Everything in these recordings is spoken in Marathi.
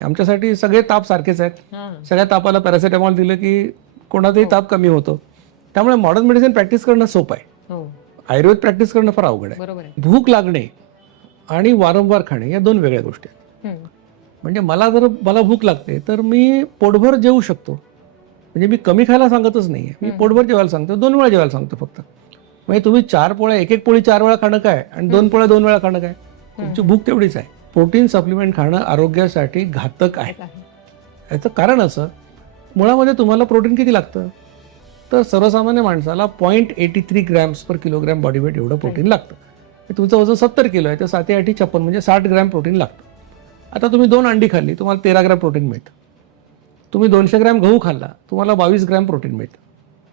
आमच्यासाठी सगळे ताप सारखेच आहेत. सगळ्या तापाला पॅरासिटामॉल दिलं की कोणाचाही ताप कमी होतो. त्यामुळे मॉडर्न मेडिसिन प्रॅक्टिस करणं सोपं आहे. आयुर्वेद प्रॅक्टिस करणं फार अवघड आहे. भूक लागणे आणि वारंवार खाणे या दोन वेगळ्या गोष्टी आहेत. म्हणजे मला भूक लागते तर मी पोटभर जेवू शकतो. म्हणजे मी कमी खायला सांगतच नाहीये, मी पोटभर जेवायला सांगतो, 2 वेळा जेवायला सांगतो फक्त. म्हणजे तुम्ही 4 पोळ्या एक पोळी 4 वेळा खाणं काय आणि 2 पोळ्या 2 वेळा खाणं काय, तुमची भूक तेवढीच आहे. प्रोटीन सप्लिमेंट खाणं आरोग्यासाठी घातक आहे. याचं कारण असं, मुळामध्ये तुम्हाला प्रोटीन किती लागतं, तर सर्वसामान्य माणसाला 0.83 ग्रॅम्स पर किलोग्रॅम बॉडी वेट एवढं प्रोटीन लागतं. तुमचं वजन 70 किलो आहे तर 7×8=56 म्हणजे 60 ग्रॅम प्रोटीन लागतं. आता तुम्ही 2 अंडी खाल्ली तुम्हाला 13 ग्रॅम प्रोटीन मिळतं. तुम्ही 200 ग्रॅम गहू खाल्ला तुम्हाला 22 ग्रॅम प्रोटीन मिळतं.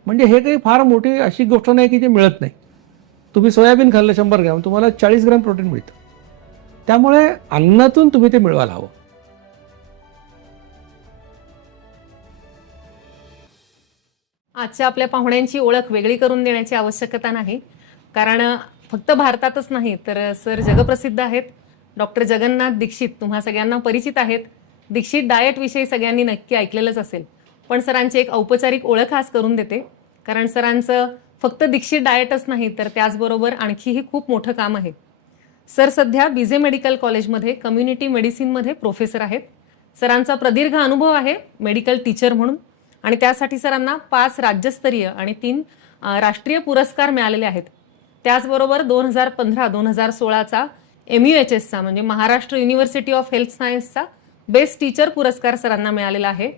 म्हणजे हे काही फार मोठी अशी गोष्ट नाही की जे मिळत नाही. तुम्ही सोयाबीन खाल्लं 100 ग्रॅम तुम्हाला 40 ग्रॅम प्रोटीन मिळतं. त्यामुळे अन्नातून तुम्ही ते मिळवायला हवं. आजच्या आपल्या पाहुण्यांची ओळख वेगळी करून देण्याची आवश्यकता नाही, कारण फक्त भारतातच नाही तर सर जगप्रसिद्ध आहेत. डॉक्टर जगन्नाथ दीक्षित तुम्हा सगळ्यांना परिचित आहेत. दीक्षित डाएट विषयी सगळ्यांनी नक्की ऐकलेलंच असेल, पण सरांची एक औपचारिक ओळख आज करून देते. कारण सरांचं फक्त दीक्षित डाएटच नाही तर त्याचबरोबर आणखीही खूप मोठं काम आहे. सर सध्या बीजे मेडिकल कॉलेजमध्ये कम्युनिटी मेडिसिनमध्ये प्रोफेसर आहेत. सरांचा प्रदीर्घ अनुभव आहे मेडिकल टीचर म्हणून, आणि त्यासाठी सरांना 5 राज्यस्तरीय आणि 3 राष्ट्रीय पुरस्कार मिळालेले आहेत. त्याचबरोबर 2015-2016चा MUHSचा म्हणजे महाराष्ट्र युनिव्हर्सिटी ऑफ हेल्थ सायन्सचा बेस्ट टीचर पुरस्कार सरांना मिळालेला आहे.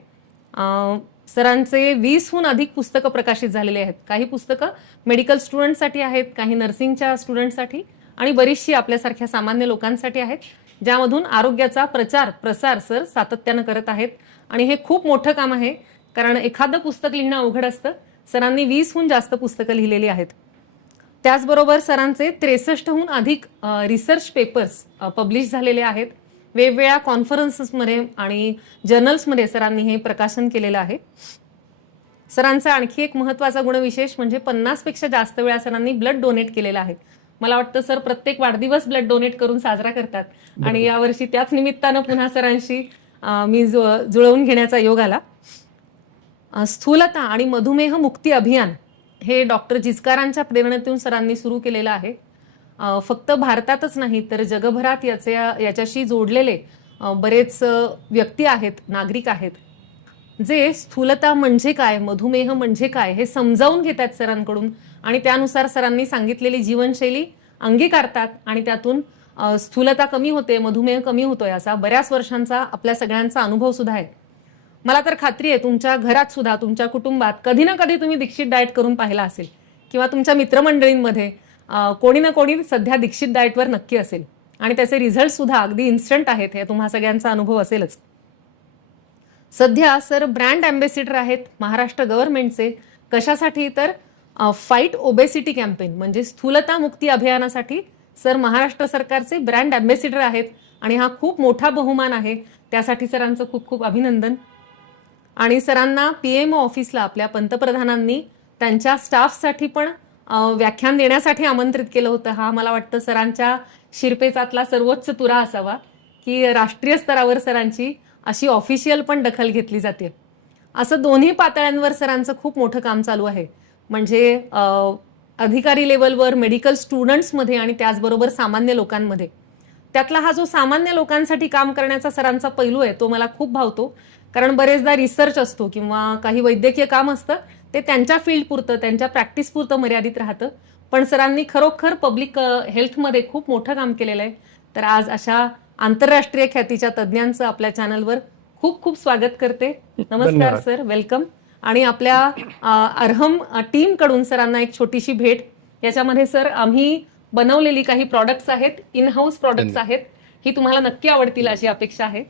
सरांचे 20हून अधिक पुस्तकं प्रकाशित झालेली आहेत. काही पुस्तकं मेडिकल स्टुडंटसाठी आहेत, काही नर्सिंगच्या स्टुडंटसाठी आणि बरीचशी आपल्यासारख्या सामान्य लोकांसाठी आहेत, ज्यामधून आरोग्याचा प्रचार प्रसार सर सातत्यानं करत आहेत. आणि हे खूप मोठं काम आहे, कारण एखादं पुस्तक लिहिणं अवघड असतं. सरांनी 20हून जास्त पुस्तकं लिहिलेली आहेत. त्याचबरोबर सरांचे 63हून अधिक रिसर्च पेपर्स पब्लिश झालेले आहेत. वेगवेगळ्या कॉन्फरन्सेसमध्ये आणि जर्नल्समध्ये सरांनी हे प्रकाशन केलेलं आहे. सरांचा आणखी एक महत्त्वाचा गुणविशेष म्हणजे 50पेक्षा जास्त वेळा सरांनी ब्लड डोनेट केलेलं आहे. मला वाटतं सर प्रत्येक वाढदिवस ब्लड डोनेट करून साजरा करतात, आणि यावर्षी त्याच निमित्तानं पुन्हा सरांशी मी जुळवून घेण्याचा योग आला. स्थूलता आणि मधुमेह मुक्ती अभियान हे डॉक्टर जिचकारांच्या प्रेरणेतून सरांनी सुरू केलेलं आहे. फक्त भारतातच नाही तर जगभरात याच्याशी जोडलेले बरेच व्यक्ती आहेत, नागरिक आहेत, जे स्थूलता म्हणजे काय, मधुमेह म्हणजे काय हे समजावून घेतात सरांकडून, आणि त्यानुसार सरांनी सांगितलेली जीवनशैली अंगीकारतात आणि त्यातून स्थूलता कमी होते, मधुमेह कमी होतोय असा बऱ्याच वर्षांचा आपल्या सगळ्यांचा अनुभव सुद्धा आहे. मला तर खात्री आहे तुमच्या घरात सुद्धा, तुमच्या कुटुंबात कधी ना कधी तुम्ही दीक्षित डाएट करून पाहिला असेल, किंवा तुमच्या मित्रमंडळींमध्ये कोणी ना कोणी सध्या दीक्षित डाएटवर नक्की असेल, आणि त्याचे रिझल्ट सुद्धा अगदी इन्स्टंट आहेत. हे तुम्हा सगळ्यांचा अनुभव असेलच. सध्या सर ब्रँड अँबॅसिडर आहेत महाराष्ट्र गव्हर्नमेंटचे. कशासाठी तर फाईट ओबेसिटी कॅम्पेन म्हणजे स्थूलता मुक्ती अभियानासाठी सर महाराष्ट्र सरकारचे ब्रँड अँबॅसिडर आहेत, आणि हा खूप मोठा बहुमान आहे. त्यासाठी सरांचं खूप खूप अभिनंदन. आणि सरांना PMO ऑफिसला आपल्या पंतप्रधानांनी त्यांच्या स्टाफसाठी पण व्याख्यान देण्यासाठी आमंत्रित केलं होतं. हा मला वाटतं सरांच्या शिरपेचातला सर्वोच्च तुरा असावा की राष्ट्रीय स्तरावर सरांची अशी ऑफिशियल पण दखल घेतली जाते. असं दोन्ही पातळ्यांवर सरांचं खूप मोठं काम चालू आहे. म्हणजे अधिकारी लेवलवर, मेडिकल स्टुडंट्समध्ये आणि त्याचबरोबर सामान्य लोकांमध्ये. त्यातला हा जो सामान्य लोकांसाठी काम करण्याचा सरांचा पैलू आहे तो मला खूप भावतो. कारण बरेचदा रिसर्च असतो किंवा काही वैद्यकीय काम असतं, ते त्यांच्या फील्ड पुरतं, त्यांच्या प्रॅक्टिस पुरतं मर्यादित राहतं. पण सरांनी खरोखर पब्लिक हेल्थमध्ये खूप मोठं काम केलेलं आहे. तर आज अशा आंतरराष्ट्रीय ख्यातीच्या तज्ज्ञांचं आपल्या चॅनलवर खूप खूप स्वागत करते. नमस्कार सर, वेलकम. आणि आपल्या अर्हम टीम कडून सरांना एक छोटीशी भेट. याच्यामध्ये सर आम्ही बनवलेली काही प्रॉडक्ट्स आहेत, इन हाऊस प्रॉडक्ट्स आहेत. ही तुम्हाला नक्की आवडतील अशी अपेक्षा आहे.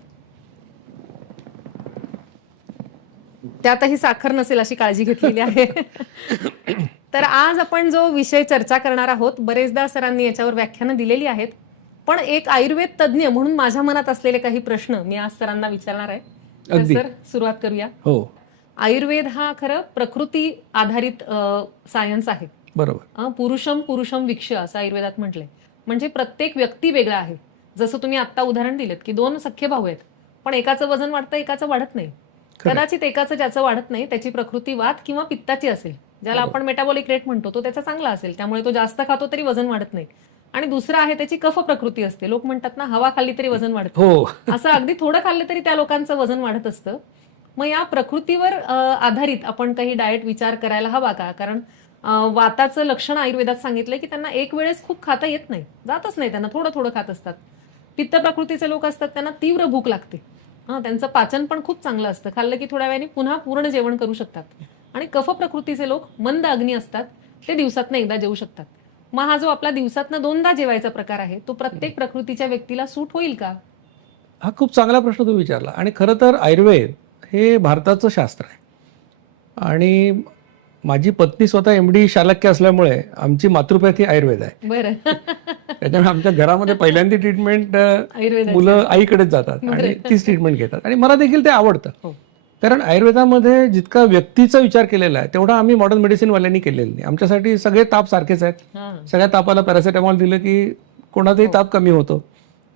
त्यातही साखर नसेल अशी काळजी घेतलेली आहे. तर आज आपण जो विषय चर्चा करणार आहोत, बरेचदा सरांनी याच्यावर व्याख्यानं दिलेली आहेत, पण एक आयुर्वेद तज्ज्ञ म्हणून माझ्या मनात असलेले काही प्रश्न मी आज सरांना विचारणार आहे. तर सर सुरुवात करूया. हो. आयुर्वेद हा खरं प्रकृती आधारित सायन्स आहे. बरोबर. पुरुषम विक्ष असं आयुर्वेदात म्हटलंय. म्हणजे प्रत्येक व्यक्ती वेगळा आहे. जसं तुम्ही आता उदाहरण दिलेत की 2 सख्खे भाऊ आहेत, पण एकाचं वजन वाढतं एकाचं वाढत नाही. कदाचित एकाचं ज्याचं वाढत नाही त्याची प्रकृती वात किंवा पित्ताची असेल, ज्याला आपण मेटाबॉलिक रेट म्हणतो, तो त्याचा चांगला असेल, त्यामुळे तो जास्त खातो तरी वजन वाढत नाही. आणि दुसरा आहे त्याची कफ प्रकृती असते. लोक म्हणतात ना, हवा खाल्ली तरी वजन वाढतं. हो, असं अगदी थोडं खाल्लं तरी त्या लोकांचं वजन वाढत असतं. मग या प्रकृतीवर आधारित आपण काही डाएट विचार करायला हवा का? कारण वाताचं लक्षण आयुर्वेदात सांगितलंय की त्यांना एक वेळेस खूप खाता येत नाही, जातच नाही, त्यांना थोडं थोडं खात असतात. पित्त प्रकृतीचे लोक असतात त्यांना तीव्र भूक लागते. त्यांचं पाचन पण खूप चांगलं असतं, खाल्लं की थोड्या वेळाने पुन्हा पूर्ण जेवण करू शकतात. आणि कफ प्रकृतीचे लोक मंद अग्नी असतात, ते दिवसातनं एकदा जेवू शकतात. मग हा जो आपला दिवसातनं 2दा जेवायचा प्रकार आहे, तो प्रत्येक प्रकृतीच्या व्यक्तीला सूट होईल का? हा खूप चांगला प्रश्न तुम्ही विचारला. आणि खरं तर आयुर्वेद हे भारताचं शास्त्र आहे. आणि माझी पत्नी स्वतः MD शालक्य असल्यामुळे आमची मातृपॅथी आयुर्वेद आहे. बरं. त्याच्यामुळे आमच्या घरामध्ये पहिल्यांदी ट्रीटमेंट मुलं आईकडेच जातात आणि तीच ट्रीटमेंट घेतात. आणि मला देखील ते आवडतं. कारण आयुर्वेदामध्ये जितका व्यक्तीचा विचार केलेला आहे तेवढा आम्ही मॉडर्न मेडिसिनवाल्यांनी केलेला नाही. आमच्यासाठी सगळे ताप सारखेच आहेत. सगळ्या तापाला पॅरासिटामॉल दिलं की कोणाचाही ताप कमी होतो.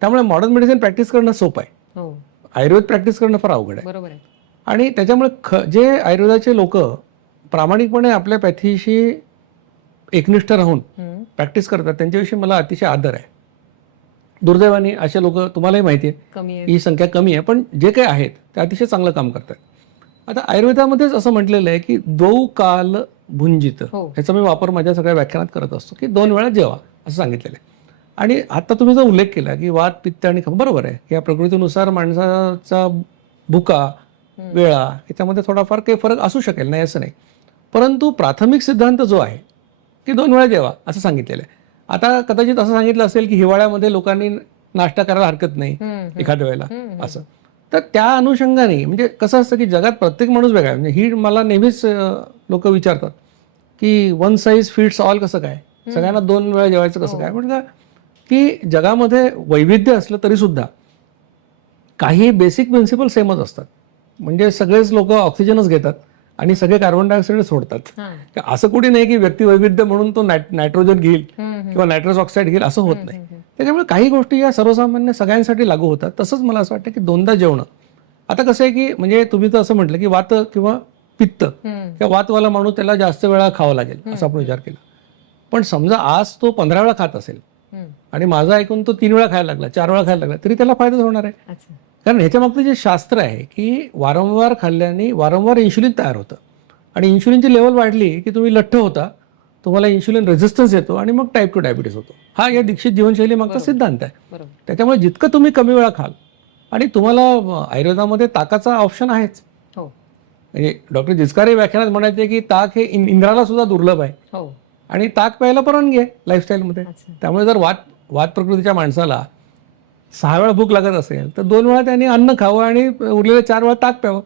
त्यामुळे मॉडर्न मेडिसिन प्रॅक्टिस करणं सोपं आहे. आयुर्वेद प्रॅक्टिस करणं फार अवघड आहे. बरोबर आहे. आणि त्याच्यामुळे जे आयुर्वेदाचे लोक प्रामाणिकपणे आपल्या पॅथीशी एकनिष्ठ राहून प्रॅक्टिस करतात त्यांच्याविषयी मला अतिशय आदर आहे. दुर्दैवाने असे लोक तुम्हालाही माहिती आहे ही संख्या कमी आहे, पण जे काही आहेत ते अतिशय चांगलं काम करतात. आता आयुर्वेदामध्येच असं म्हटलेलं आहे की दौ काल भुंजित, ह्याचा मी वापर माझ्या सगळ्या व्याख्यानात करत असतो की 2 वेळा जेवा असं सांगितलेलं आहे. आणि आता तुम्ही जो उल्लेख केला की वात पित्त आणि कफ, बरोबर आहे. या प्रकृतीनुसार माणसाचा भुका वेळा याच्यामध्ये थोडाफार काही फरक असू शकेल, नाही असं नाही. परंतु प्राथमिक सिद्धांत जो आहे की 2 वेळा जेवा असं सांगितलेलं आहे. आता कदाचित असं सांगितलं असेल की हिवाळ्यामध्ये लोकांनी नाश्ता करायला हरकत नाही एखाद्या वेळेला असं. तर त्या अनुषंगाने म्हणजे कसं असतं की जगात प्रत्येक माणूस वेगळा आहे. म्हणजे ही मला नेहमीच लोक विचारतात की वन साईज फिट्स ऑल कसं काय, सगळ्यांना 2 वेळा जेवायचं कसं काय. म्हणजे की जगामध्ये वैविध्य असलं तरी सुद्धा काही बेसिक प्रिन्सिपल सेमच असतात. म्हणजे सगळेच लोक ऑक्सिजनच घेतात आणि सगळे कार्बन डायऑक्साईड सोडतात. असं कुठे नाही की व्यक्ती वैविध्य म्हणून तो नायट्रोजन घेईल किंवा नायट्रस ऑक्साईड घेईल, असं होत नाही. त्याच्यामुळे काही गोष्टी या सर्वसामान्य सगळ्यांसाठी लागू होतात. तसंच मला असं वाटतं की 2दा जेवणं. आता कसं आहे की म्हणजे तुम्ही तर असं म्हटलं की वात किंवा पित्त किंवा वातवाला माणूस त्याला जास्त वेळा खावं लागेल असा आपण विचार केला. पण समजा आज तो 15 वेळा खात असेल आणि माझा ऐकून तो 3 वेळा खायला लागला, 4 वेळा खायला लागला, तरी त्याला फायदा होणार आहे. कारण ह्याच्या मागचं जे शास्त्र आहे की वारंवार खाल्ल्याने वारंवार इन्शुलिन तयार होतं आणि इन्शुलिनची लेवल वाढली की तुम्ही लठ्ठ होता, तुम्हाला इन्शुलिन रेझिस्टन्स येतो आणि मग टाईप 2 डायबिटीस होतो. हा या दीक्षित जीवनशैली मागचा सिद्धांत आहे. त्याच्यामुळे जितकं तुम्ही कमी वेळा खाल, आणि तुम्हाला आयुर्वेदामध्ये ताकाचा ऑप्शन आहेच. म्हणजे डॉक्टर जिचकारे व्याख्यानात म्हणायचे की ताक हे इंद्राला सुद्धा दुर्लभ आहे आणि ताक प्यायला परवानगी आहे लाईफस्टाईलमध्ये. त्यामुळे जर वात प्रकृतीच्या माणसाला 6 वेळा भूक लागत असेल तर 2 वेळा त्यांनी अन्न खावं आणि उरलेले 4 वेळा ताक प्यावं.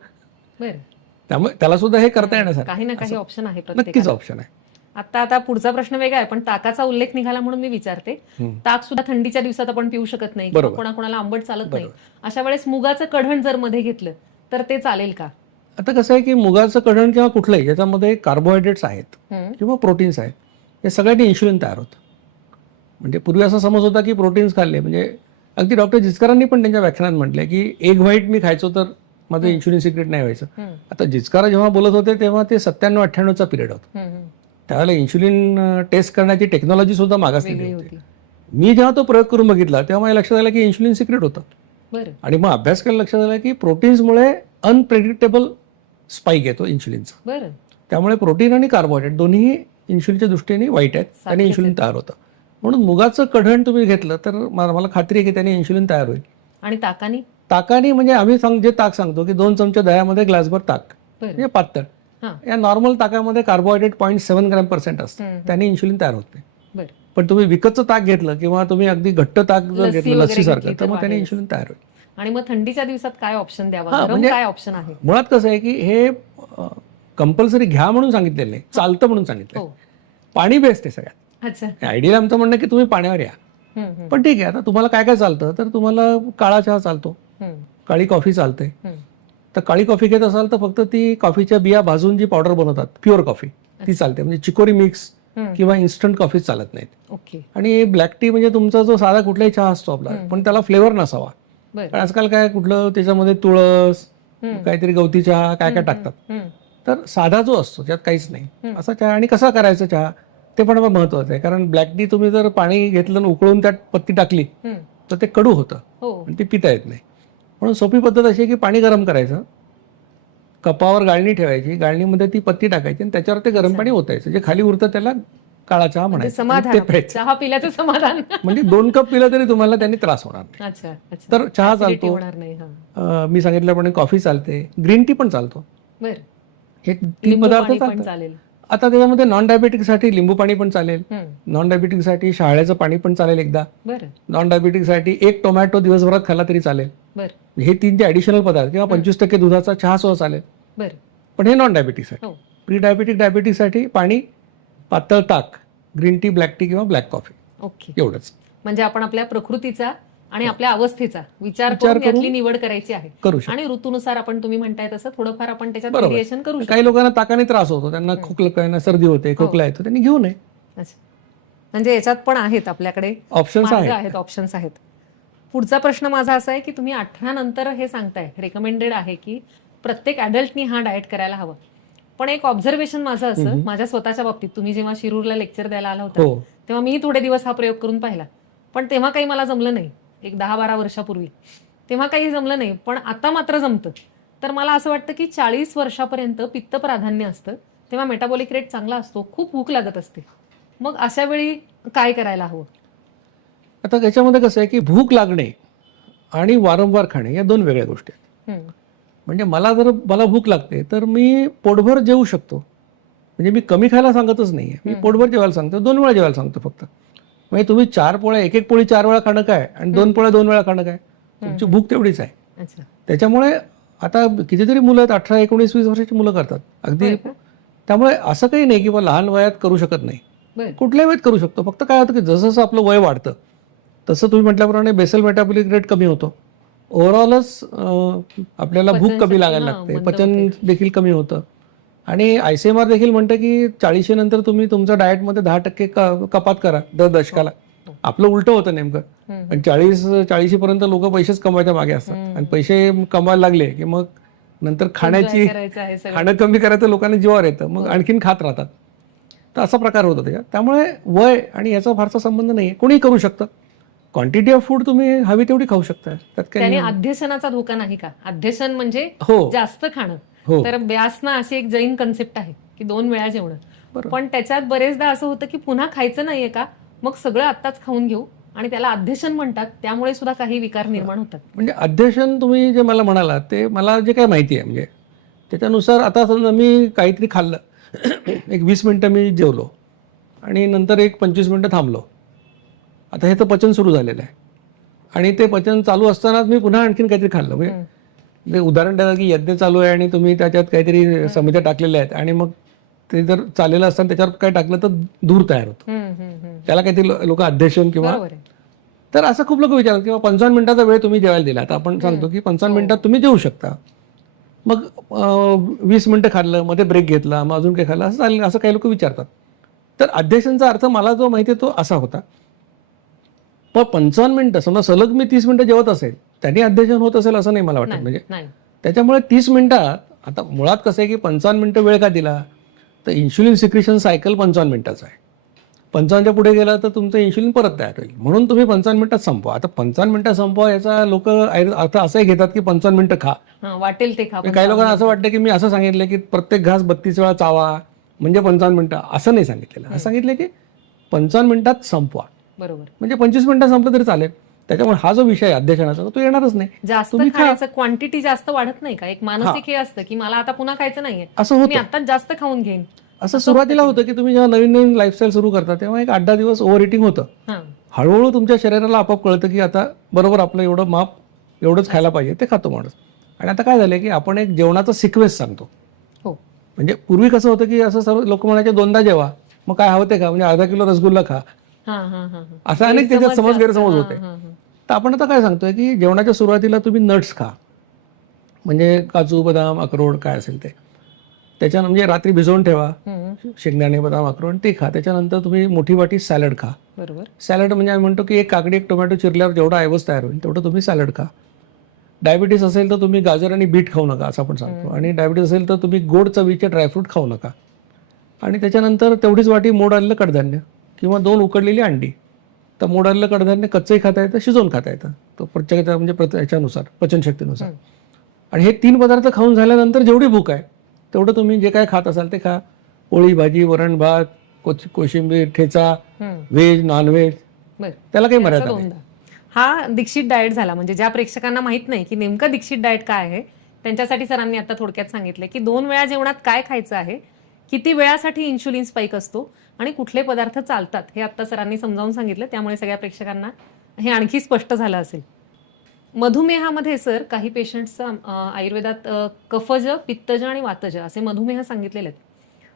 त्यामुळे त्याला सुद्धा हे करता येण्यासाठी काही ना काही ऑप्शन आहे. नक्कीच ऑप्शन आहे. आता पुढचा प्रश्न वेगळा आहे, पण ताकाचा उल्लेख निघाला म्हणून मी विचारते. ताक सुद्धा थंडीच्या दिवसात आपण पिऊ शकत नाही, कोणाकोणाला आंबट चालत नाही. अशा वेळेस मुगाचं कढण जर मध्ये घेतलं तर ते चालेल का? आता कसं आहे की मुगाचं कढण किंवा कुठलंही याच्यामध्ये कार्बोहायड्रेट्स आहेत किंवा प्रोटीन्स आहेत, हे सगळ्यांनी इन्शुलिन तयार होतं. म्हणजे पूर्वी असा समज होता की प्रोटीन्स खाल्ले म्हणजे अगदी डॉक्टर जिचकारांनी पण त्यांच्या व्याख्यानात म्हटलंय की एग व्हाईट मी खायचो तर माझं इन्शुलिन सिक्रेट नाही व्हायचं. आता जिचकारा जेव्हा बोलत होते तेव्हा ते 97-98चा पिरियड होता. त्यावेळेला इन्शुलिन टेस्ट करण्याची टेक्नॉलॉजी सुद्धा मागासलेली होती. मी जेव्हा तो प्रयोग करून बघितला तेव्हा मला लक्षात आलं की इन्शुलिन सिक्रेट होतं. आणि मग अभ्यास करायला लक्षात आलं की प्रोटीन्समुळे अनप्रेडिक्टेबल स्पाइक येतो इन्शुलिनचा. त्यामुळे प्रोटीन आणि कार्बोहायड्रेट दोन्ही इन्शुलिनच्या दृष्टीने वाईट आहेत आणि इन्शुलिन तयार होतं. म्हणून मुगाचं कढण तुम्ही घेतलं तर मला खात्री आहे की त्याने इन्शुलिन तयार होईल. आणि ताकानी म्हणजे आम्ही जे ताक सांगतो की 2 चमचे दह्यामध्ये ग्लासभर ताक, म्हणजे पातळ. या नॉर्मल ताकामध्ये कार्बोहायड्रेट 0.7 ग्रॅम% असतं, त्याने इन्शुलिन तयार होत नाही. पण तुम्ही विकतचं ताक घेतलं किंवा तुम्ही अगदी घट्ट ताक जर घेतलं लस्सीसारखं तर मग त्याने इन्शुलिन तयार होईल. आणि मग थंडीच्या दिवसात काय ऑप्शन द्यावा, काय ऑप्शन आहे? मुळात कसं आहे की हे कंपल्सरी घ्या म्हणून सांगितलेलं नाही, चालतं म्हणून सांगितलं. पाणी बेस्ट आहे सगळ्यात. आयडियल आमचं म्हणणं की तुम्ही पाण्यावर या. पण ठीक आहे, आता तुम्हाला काय काय चालतं तर तुम्हाला काळा चहा चालतो, काळी कॉफी चालते. तर काळी कॉफी घेत असाल तर फक्त ती कॉफीच्या बिया भाजून जी पावडर बनवतात प्युअर कॉफी ती चालते. म्हणजे चिकोरी मिक्स किंवा इन्स्टंट कॉफी चालत नाहीत. आणि ब्लॅक टी म्हणजे तुमचा जो साधा कुठलाही चहा असतो आपला, पण त्याला फ्लेवर नसावा. बरं. कारण आजकाल काय कुठलं त्याच्यामध्ये तुळस, काहीतरी गवती चहा काय काय टाकतात. तर साधा जो असतो त्यात काहीच नाही असा चहा. आणि कसा करायचा चहा ते पण महत्वाचं आहे. कारण ब्लॅक टी तुम्ही जर पाणी घेतलं आणि उकळून त्यात पत्ती टाकली तर ते कडू होतं आणि ती पिता येत नाही. म्हणून सोपी पद्धत अशी आहे की पाणी गरम करायचं, कपावर गाळणी ठेवायची, गाळणीमध्ये ती पत्ती टाकायची आणि त्याच्यावर ते गरम पाणी ओतायचं. जे खाली उरतं त्याला काळा चहा म्हणायचं. समाधान, चहा पिल्याचं समाधान. म्हणजे 2 कप पिलं तरी तुम्हाला त्यांनी त्रास होणार नाही. तर चहा चालतो, मी सांगितल्याप्रमाणे कॉफी चालते, ग्रीन टी पण चालतो. हे 3 पदार्थ चालतात. आता त्याच्यामध्ये नॉन डायबेटिक साठी लिंबू पाणी पण चालेल, नॉन डायबेटिक साठी शहाळ्याचं पाणी पण चालेल एकदा, नॉन डायबेटिक साठी 1 टोमॅटो दिवसभरात खाल्ला तरी चालेल. हे 3 जे ऍडिशनल पदार्थ किंवा 25% दुधाचा चहा सुद्धा चालेल. पण हे नॉन डायबेटिक साठी. प्री डायबेटिक डायबेटिक साठी पाणी, पातळ ताक, ग्रीन टी, ब्लॅक टी किंवा ब्लॅक कॉफी. ओके, एवढंच. म्हणजे आपण आपल्या प्रकृतीचा आणि आपल्या अवस्थेचा विचार करून यातली निवड करायची आहे. आणि ऋतूनुसार आपण तुम्ही म्हणताय तसं थोडंफार आपण त्याच्यात व्हेरिएशन करू शकतो. काही लोकांना ताकाने त्रास होतो, त्यांना खोकला, सर्दी होते, खोकला येतो, त्यांनी घेऊ नये. म्हणजे याच्यात पण आहेत आपल्याकडे ऑप्शन्स आहेत. पुढचा प्रश्न माझा असा आहे की तुम्ही 18 नंतर हे सांगताय, रेकमेंडेड आहे की प्रत्येक ऍडल्टनी हा डाएट करायला हवं. पण एक ऑब्झर्वेशन माझं असं, माझ्या स्वतःच्या बाबतीत, तुम्ही जेव्हा शिरूरला लेक्चर द्यायला आला होता तेव्हा मी थोडे दिवस हा प्रयोग करून पाहिला, पण तेव्हा काही मला जमलं नाही. एक 10-12 वर्षापूर्वी तेव्हा काही जमलं नाही, पण आता मात्र जमतं. तर मला असं वाटतं की 40 वर्षापर्यंत पित्त प्राधान्य असतं, तेव्हा मेटाबॉलिक रेट चांगला असतो, खूप भूक लागत असते. मग अशा वेळी काय करायला हवं? आता त्याच्यामध्ये कसं आहे की भूक लागणे आणि वारंवार खाणे या 2 वेगळ्या गोष्टी आहेत. म्हणजे मला भूक लागते तर मी पोटभर जेवू शकतो. म्हणजे मी कमी खायला सांगतच नाहीये, मी पोटभर जेवायला सांगतो, 2 वेळा जेवायला सांगतो फक्त. म्हणजे तुम्ही 4 पोळ्या, एक पोळी 4 वेळा खाणं काय आणि 2 पोळ्या 2 वेळा खाणं काय, तुमची भूक तेवढीच आहे. त्याच्यामुळे आता कितीतरी मुलं आहेत, 18, 19, 20 वर्षाची मुलं करतात अगदी. त्यामुळे असं काही नाही की लहान वयात करू शकत नाही, कुठल्याही वयात करू शकतो. फक्त काय होतं की जसं जसं आपलं वय वाढतं तसं तुम्ही म्हटल्याप्रमाणे बेसल मेटाबॉलिक रेट कमी होतो, ओव्हरऑलच आपल्याला भूक कमी लागायला लागते, पचन देखील कमी होतं. आणि ICMR देखील म्हणतं की 40 नंतर तुम्ही तुमच्या डाएटमध्ये 10% कपात करा दर दशकाला. आपलं उलटं होतं नेमकं. पण 40 पर्यंत लोक पैसेच कमवायच्या मागे असतात आणि पैसे कमवायला लागले की मग नंतर खाणं कमी करायचं लोकांना जीवावर येतं, मग आणखीन खात राहतात. तर असा प्रकार होतो त्याच्यात. त्यामुळे वय आणि याचा फारसा संबंध नाही, कोणी करू शकतं. क्वांटिटी ऑफ फूड तुम्ही हवी तेवढी खाऊ शकता. त्याने अध्यसनाचा धोका नाही का? अध्यसन म्हणजे जास्त खाणं. तर व्यासना अशी एक जैन कन्सेप्ट आहे की 2 वेळा जेवणं. पण त्याच्यात बरेचदा असं होतं की पुन्हा खायचं नाहीये का, मग सगळं आत्ताच खाऊन घेऊ, आणि त्याला अध्यसन म्हणतात. त्यामुळे सुद्धा काही विकार निर्माण होतात. म्हणजे अध्यसन तुम्ही जे मला म्हणाला ते मला जे काही माहिती आहे, म्हणजे त्याच्यानुसार आता समजा मी काहीतरी खाल्लं, एक 20 मिनिटं मी जेवलो आणि नंतर एक 25 मिनिटं थांबलो. आता हे तर पचन सुरू झालेलं आहे आणि ते पचन चालू असतानाच मी पुन्हा आणखीन काहीतरी खाल्लं. म्हणजे उदाहरण द्या की यज्ञ चालू आहे आणि तुम्ही त्याच्यात काहीतरी समित्या टाकलेल्या आहेत आणि मग ते जर चाललेलं असताना त्याच्यावर काय टाकलं तर धूर तयार होतो, त्याला काहीतरी लोक अध्यसन किंवा. तर असं खूप लोक विचारतात किंवा 55 मिनिटाचा वेळ तुम्ही जेवायला दिला, आता आपण सांगतो की 55 मिनिटात तुम्ही जेवू शकता. मग 20 मिनिटं खाल्लं, मध्ये ब्रेक घेतला, मग अजून काही खाल्लं, असं चालेल, असं काही लोक विचारतात. तर अध्यसनचा अर्थ मला जो माहिती आहे तो असा होता. पण 55 मिनिटं समजा सलग मी 30 मिनिटं जेवत असेल, त्यांनी अध्यसन होत असेल असं नाही मला वाटत. म्हणजे त्याच्यामुळे 30 मिनिटात, आता मुळात कसं आहे की 55 मिनिटं वेळ का दिला, तर इन्शुलिन सिक्रेशन सायकल 55 मिनिटाचं आहे. 55च्या पुढे गेला तर तुमचं इन्शुलिन परत तयार होईल, म्हणून तुम्ही 55 मिनिटात संपवा. आता 55 मिनिटात संपवा याचा लोक अर्थ असंही घेतात की 55 मिनिटं खा, वाटेल ते खा. काही लोकांना असं वाटतं की मी असं सांगितलं की प्रत्येक घास 32 वेळा चावा म्हणजे 55 मिनिटं, असं नाही सांगितलेलं. असं सांगितलं की 55 मिनिटात संपवा, बरोबर. म्हणजे 25 मिनिटात संपलं तरी चालेल. त्याच्यामुळे हा जो विषय आहे अध्यसनाचा तो येणारच नाही. जास्त खाण्याचं क्वांटिटी जास्त वाढत नाही का? एक मानसिक हे असतं की मला आता पुन्हा खायचं नाहीये, असं होतं, मी आता जास्त खाऊन घेईन. असं सुरुवातीला होतं की तुम्ही जेव्हा नवीन लाईफस्टाईल सुरू करता तेव्हा एक 8-10 दिवस ओव्हर इटिंग होतं. हळूहळू तुमच्या शरीराला आपोआप कळतं की आता बरोबर आपलं एवढं माप, एवढंच खायला पाहिजे, ते खातो माणूस. आणि आता काय झालंय की आपण एक जेवणाचा सिक्वेन्स सांगतो. म्हणजे पूर्वी कसं होतं की असं सर्व लोक म्हणायचे 2दा जेवा, मग काय हवं ते खा, म्हणजे अर्धा किलो रसगुल्ला खा, असं अनेक त्याच्यात समज गैरसमज होते. तर आपण आता काय सांगतोय की जेवणाच्या सुरुवातीला तुम्ही नट्स खा, म्हणजे काजू, बदाम, अक्रोड काय असेल ते. त्याच्यानंतर म्हणजे रात्री भिजवून ठेवा शेंगदाणे, बदाम, अक्रोड, ते खा. त्याच्यानंतर तुम्ही मोठी वाटी सॅलड खा. बरोबर. सॅलड म्हणजे आम्ही म्हणतो की एक काकडी, एक टोमॅटो चिरल्यावर जेवढा आयवस तयार होईल तेवढं तुम्ही सॅलड खा. डायबिटीस असेल तर तुम्ही गाजर आणि बीट खाऊ नका असं आपण सांगतो, आणि डायबिटीस असेल तर तुम्ही गोड चवीचे ड्रायफ्रूट खाऊ नका, आणि त्याच्यानंतर तेवढीच वाटी मोड आलेलं कडधान्य किंवा 2 उकडलेली अंडी. तर मोड आलेलं कडधान्य कच्चंही खाता येतं, शिजवून खाता येतं, तो प्रत्येकाच्या म्हणजे याच्यानुसार पचनशक्तीनुसार. आणि हे 3 पदार्थ खाऊन झाल्यानंतर जेवढी भूक आहे तेवढं तुम्ही जे काय खात असाल ते खा. पोळी भाजी, वरण भात, कोशिंबीर, ठेचा, व्हेज, नॉनव्हेज, त्याला काही मर्यादा नाही. हा दीक्षित डाएट झाला. म्हणजे ज्या प्रेक्षकांना माहित नाही की नेमकं दीक्षित डाएट काय आहे, त्यांच्यासाठी सरांनी आता थोडक्यात सांगितलं की 2 वेळा जेवणात काय खायचं आहे, किती वेळासाठी इन्शुलिन स्पाइक असतो आणि कुठले पदार्थ चालतात, हे आता सरांनी समजावून सांगितलं. त्यामुळे सगळ्या प्रेक्षकांना हे आणखी स्पष्ट झालं असेल. मधुमेहामध्ये सर काही पेशंट्सचा आयुर्वेदात कफज, पित्तज आणि वातज असे मधुमेह सांगितलेले आहेत.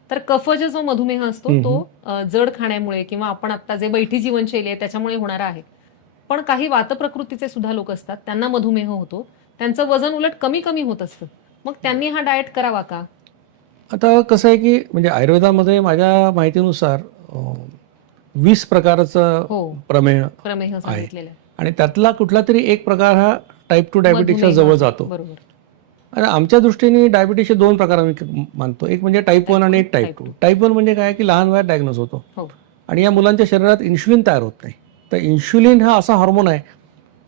तर कफज जो मधुमेह असतो तो जड खाण्यामुळे किंवा आपण आता जे बैठी जीवनशैली आहे त्याच्यामुळे होणारा आहे. पण काही वात प्रकृतीचे सुद्धा लोक असतात, त्यांना मधुमेह होतो, त्यांचं वजन उलट कमी कमी होत असतं. मग त्यांनी हा डाएट करावा का? आता कसं आहे की म्हणजे आयुर्वेदामध्ये माझ्या माहितीनुसार 20 प्रकारचं प्रमेह सांगितलेलं आहे, आणि त्यातला कुठला तरी एक प्रकार हा टाईप 2 डायबिटीसच्या जवळ जातो. बरोबर. आणि आमच्या दृष्टीने डायबिटीसचे 2 प्रकार आम्ही मानतो, एक म्हणजे टाईप 1 आणि एक टाईप 2. टाईप 1 म्हणजे काय की लहान वयात डायग्नोज होतो आणि या मुलांच्या शरीरात इन्शुलिन तयार होत नाही. तर इन्शुलिन हा असा हॉर्मोन आहे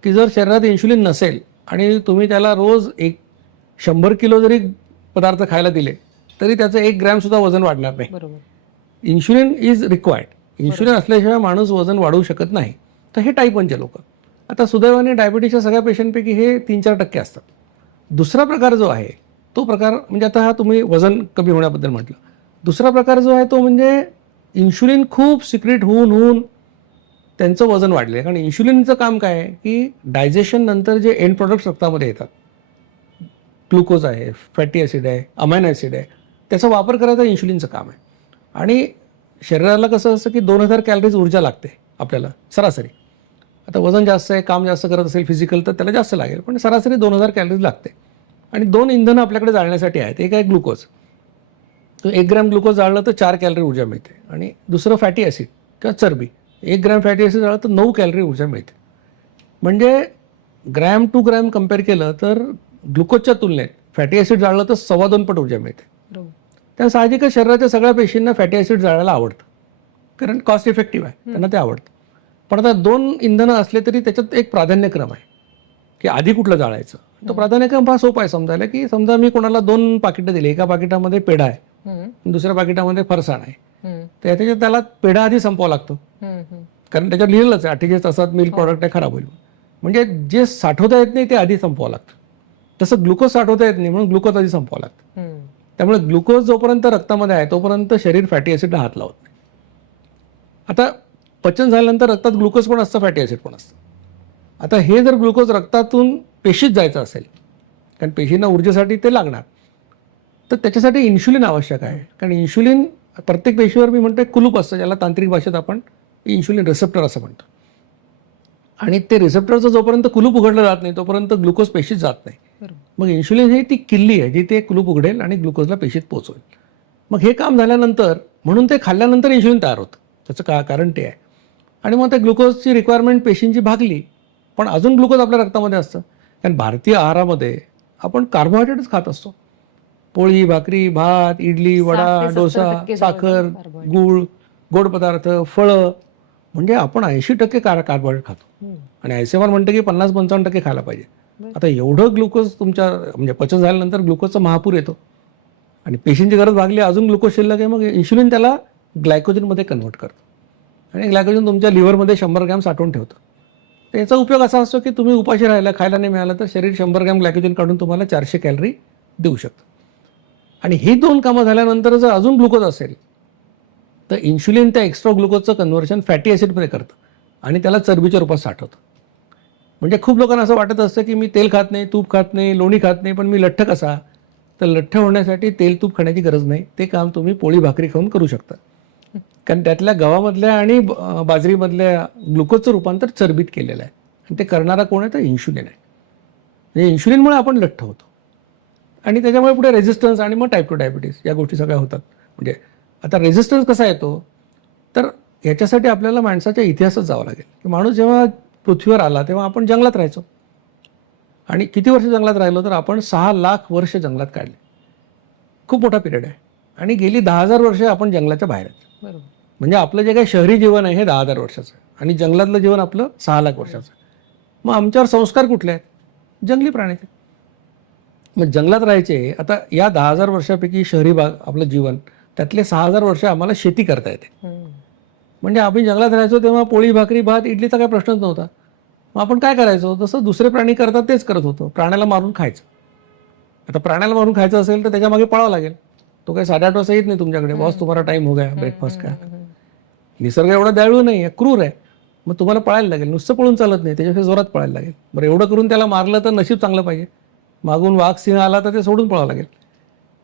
की जर शरीरात इन्शुलिन नसेल आणि तुम्ही त्याला रोज 100 किलो जरी पदार्थ खायला दिले तरी त्याचं 1 ग्रॅम सुद्धा वजन वाढणार नाही. Insulin is required. इन्शुलिन असल्याशिवाय माणूस वजन वाढवू शकत नाही. तर हे टाईप 1चे लोक. आता सुदैवाने डायबिटीसच्या सगळ्या पेशंटपैकी हे 3-4% असतात. दुसरा प्रकार जो आहे तो प्रकार म्हणजे आता हा तुम्ही वजन कमी होण्याबद्दल म्हटलं. दुसरा प्रकार जो आहे तो म्हणजे इन्शुलिन खूप सिक्रेट होऊन त्यांचं वजन वाढलं आहे. कारण इन्शुलिनचं काम काय आहे की डायजेशन नंतर जे एंड प्रोडक्ट्स रक्तामध्ये येतात, ग्लुकोज आहे, फॅटी ॲसिड आहे, अमायनो ॲसिड आहे, त्याचा वापर करायचं इन्शुलिनचं काम आहे. आणि शरीराला कसं असतं की 2000 कॅलरीज ऊर्जा लागते आपल्याला सरासरी. आता वजन जास्त आहे, काम जास्त करत असेल फिजिकल तर त्याला जास्त लागेल, पण सरासरी 2000 कॅलरीज लागते. आणि 2 इंधनं आपल्याकडे जाळण्यासाठी आहेत. एक आहे ग्लुकोज. तो 1 ग्रॅम ग्लुकोज जाळलं तर 4 कॅलरी ऊर्जा मिळते. आणि दुसरं फॅटी ॲसिड किंवा चरबी, 1 ग्रॅम फॅटी ॲसिड जाळलं तर 9 कॅलरी ऊर्जा मिळते. म्हणजे ग्रॅम टू ग्रॅम कम्पेअर केलं तर ग्लुकोजच्या तुलनेत फॅटी ॲसिड जाळलं तर 2.25 पट ऊर्जा मिळते. त्या साहजिकच शरीराच्या सगळ्या पेशींना फॅटी ॲसिड जाळायला आवडतं, कारण कॉस्ट इफेक्टिव्ह आहे, त्यांना ते आवडतं. पण आता 2 इंधनं असले तरी त्याच्यात एक प्राधान्यक्रम आहे की आधी कुठलं जाळायचं. तो प्राधान्यक्रम हा सोपा आहे समजायला, की समजा मी कोणाला 2 पाकिटं दिली, एका पाकिटामध्ये पेढा आहे, दुसऱ्या पाकिटामध्ये फरसाण आहे, तर त्याच्यात त्याला पेढा आधी संपवावा लागतो, कारण त्याच्यात लिहिलेलंच आहे 48 तासात मिल्क प्रॉडक्ट आहे खराब होईल. म्हणजे जे साठवता येत नाही ते आधी संपवावं लागतं. तसं ग्लुकोज साठवता येत नाही म्हणून ग्लुकोज आधी संपवावं लागतं. त्यामुळे ग्लुकोज जोपर्यंत रक्तामध्ये आहे तोपर्यंत शरीर फॅटी ॲसिडला हात लावत नाही. आता पचन झाल्यानंतर रक्तात ग्लुकोज पण असतं, फॅटी ॲसिड पण असतं. आता हे जर ग्लुकोज रक्तातून पेशीत जायचं असेल, कारण पेशींना ऊर्जेसाठी ते लागणार, तर त्याच्यासाठी इन्शुलिन आवश्यक आहे. कारण इन्शुलिन प्रत्येक पेशीवर मी म्हणतो एक कुलूप असतं, ज्याला तांत्रिक भाषेत आपण इन्शुलिन रिसेप्टर असं म्हणतो. आणि ते रिसेप्टरचं जोपर्यंत कुलूप उघडलं जात नाही तोपर्यंत ग्लुकोज पेशीत जात नाही. मग इन्शुलिन ही ती किल्ली आहे जी ते कुलूप उघडेल आणि ग्लुकोजला पेशीत पोहोचवेल. मग हे काम झाल्यानंतर म्हणून ते खाल्ल्यानंतर इन्शुलिन तयार होतं. त्याचं कारण ते आहे. आणि मग त्या ग्लुकोजची रिक्वायरमेंट पेशींची भागली, पण अजून ग्लुकोज आपल्या रक्तामध्ये असतं. कारण भारतीय आहारामध्ये आपण कार्बोहायड्रेटच खात असतो. पोळी, भाकरी, भात, इडली, वडा, डोसा, साखर, गूळ, गोड पदार्थ, फळं, म्हणजे आपण 80% कार्बोहायड्रेट खातो. आणि आयसीएमआर म्हणतं की 50-55% खायला पाहिजे. आता एवढं ग्लुकोज तुमच्या म्हणजे पचन झाल्यानंतर ग्लुकोजचा महापूर येतो आणि पेशींची गरज भागली, अजून ग्लुकोज शिल्लक आहे, मग इन्शुलिन त्याला ग्लायकोजनमध्ये कन्व्हर्ट करतं आणि ग्लायकोजन तुमच्या लिव्हरमध्ये 100 ग्रॅम साठवून ठेवतं. तर याचा उपयोग असा असतो की तुम्ही उपाशी राहिला, खायला नाही मिळालं तर शरीर 100 ग्रॅम ग्लायकोजन काढून तुम्हाला 400 कॅलरी देऊ शकतं. आणि ही 2 कामं झाल्यानंतर जर अजून ग्लुकोज असेल तर इन्शुलिन त्या एक्स्ट्रा ग्लुकोजचं कन्व्हर्शन फॅटी ॲसिडमध्ये करतं आणि त्याला चरबीच्या रूपात साठवतं. म्हणजे खूप लोकांना असं वाटत असतं की मी तेल खात नाही, तूप खात नाही, लोणी खात नाही, पण मी लठ्ठ कसा? तर लठ्ठ होण्यासाठी तेल तूप खाण्याची गरज नाही. ते काम तुम्ही पोळी भाकरी खाऊन करू शकता, कारण त्यातल्या गव्हामधल्या आणि बाजरीमधल्या ग्लुकोजचं रूपांतर चरबीत केलेलं आहे. आणि ते करणारा कोण आहे? तर इन्शुलिन आहे. म्हणजे इन्शुलिनमुळे आपण लठ्ठ होतो आणि त्याच्यामुळे पुढे रेझिस्टन्स आणि मग टाईप 2 डायबिटीस या गोष्टी सगळ्या होतात. म्हणजे आता रेझिस्टन्स कसा येतो? तर याच्यासाठी आपल्याला माणसाच्या इतिहासात जावं लागेल की माणूस जेव्हा पृथ्वीवर आला तेव्हा आपण जंगलात राहायचो आणि किती वर्ष जंगलात राहिलो तर आपण 6 लाख वर्ष जंगलात काढले. खूप मोठा पिरियड आहे. आणि गेली 10,000 वर्ष आपण जंगलाच्या बाहेर आहेत. बरोबर. म्हणजे आपलं जे काही शहरी जीवन आहे हे 10,000 वर्षाचं आहे आणि जंगलातलं जीवन आपलं 6 लाख वर्षाचं. मग आमच्यावर संस्कार कुठले आहेत? जंगली प्राण्याचे. मग जंगलात राहायचे. आता या 10,000 वर्षापैकी शहरी भाग आपलं जीवन, त्यातले 6,000 वर्ष आम्हाला शेती करता येते. म्हणजे आम्ही जंगलात राहायचो तेव्हा पोळी भाकरी भात इडलीचा काही प्रश्नच नव्हता. मग आपण काय करायचो? जसं दुसरे प्राणी करतात तेच करत होतो. प्राण्याला मारून खायचं. आता प्राण्याला मारून खायचं असेल तर त्याच्या मागे पळावं लागेल. तो काही 8:30 वाजता येत नाही तुमच्याकडे, बॉस तुम्हाला टाइम हो गया ब्रेकफास्ट का. निसर्ग एवढा दयाळू नाही आहे, क्रूर आहे. मग तुम्हाला पळायला लागेल. नुसतं पळून चालत नाही, त्याच्यापेक्षा जोरात पळायला लागेल. बरं एवढं करून त्याला मारलं तर नशीब चांगलं पाहिजे. मागून वाघ सिंह आला तर ते सोडून पळावं लागेल.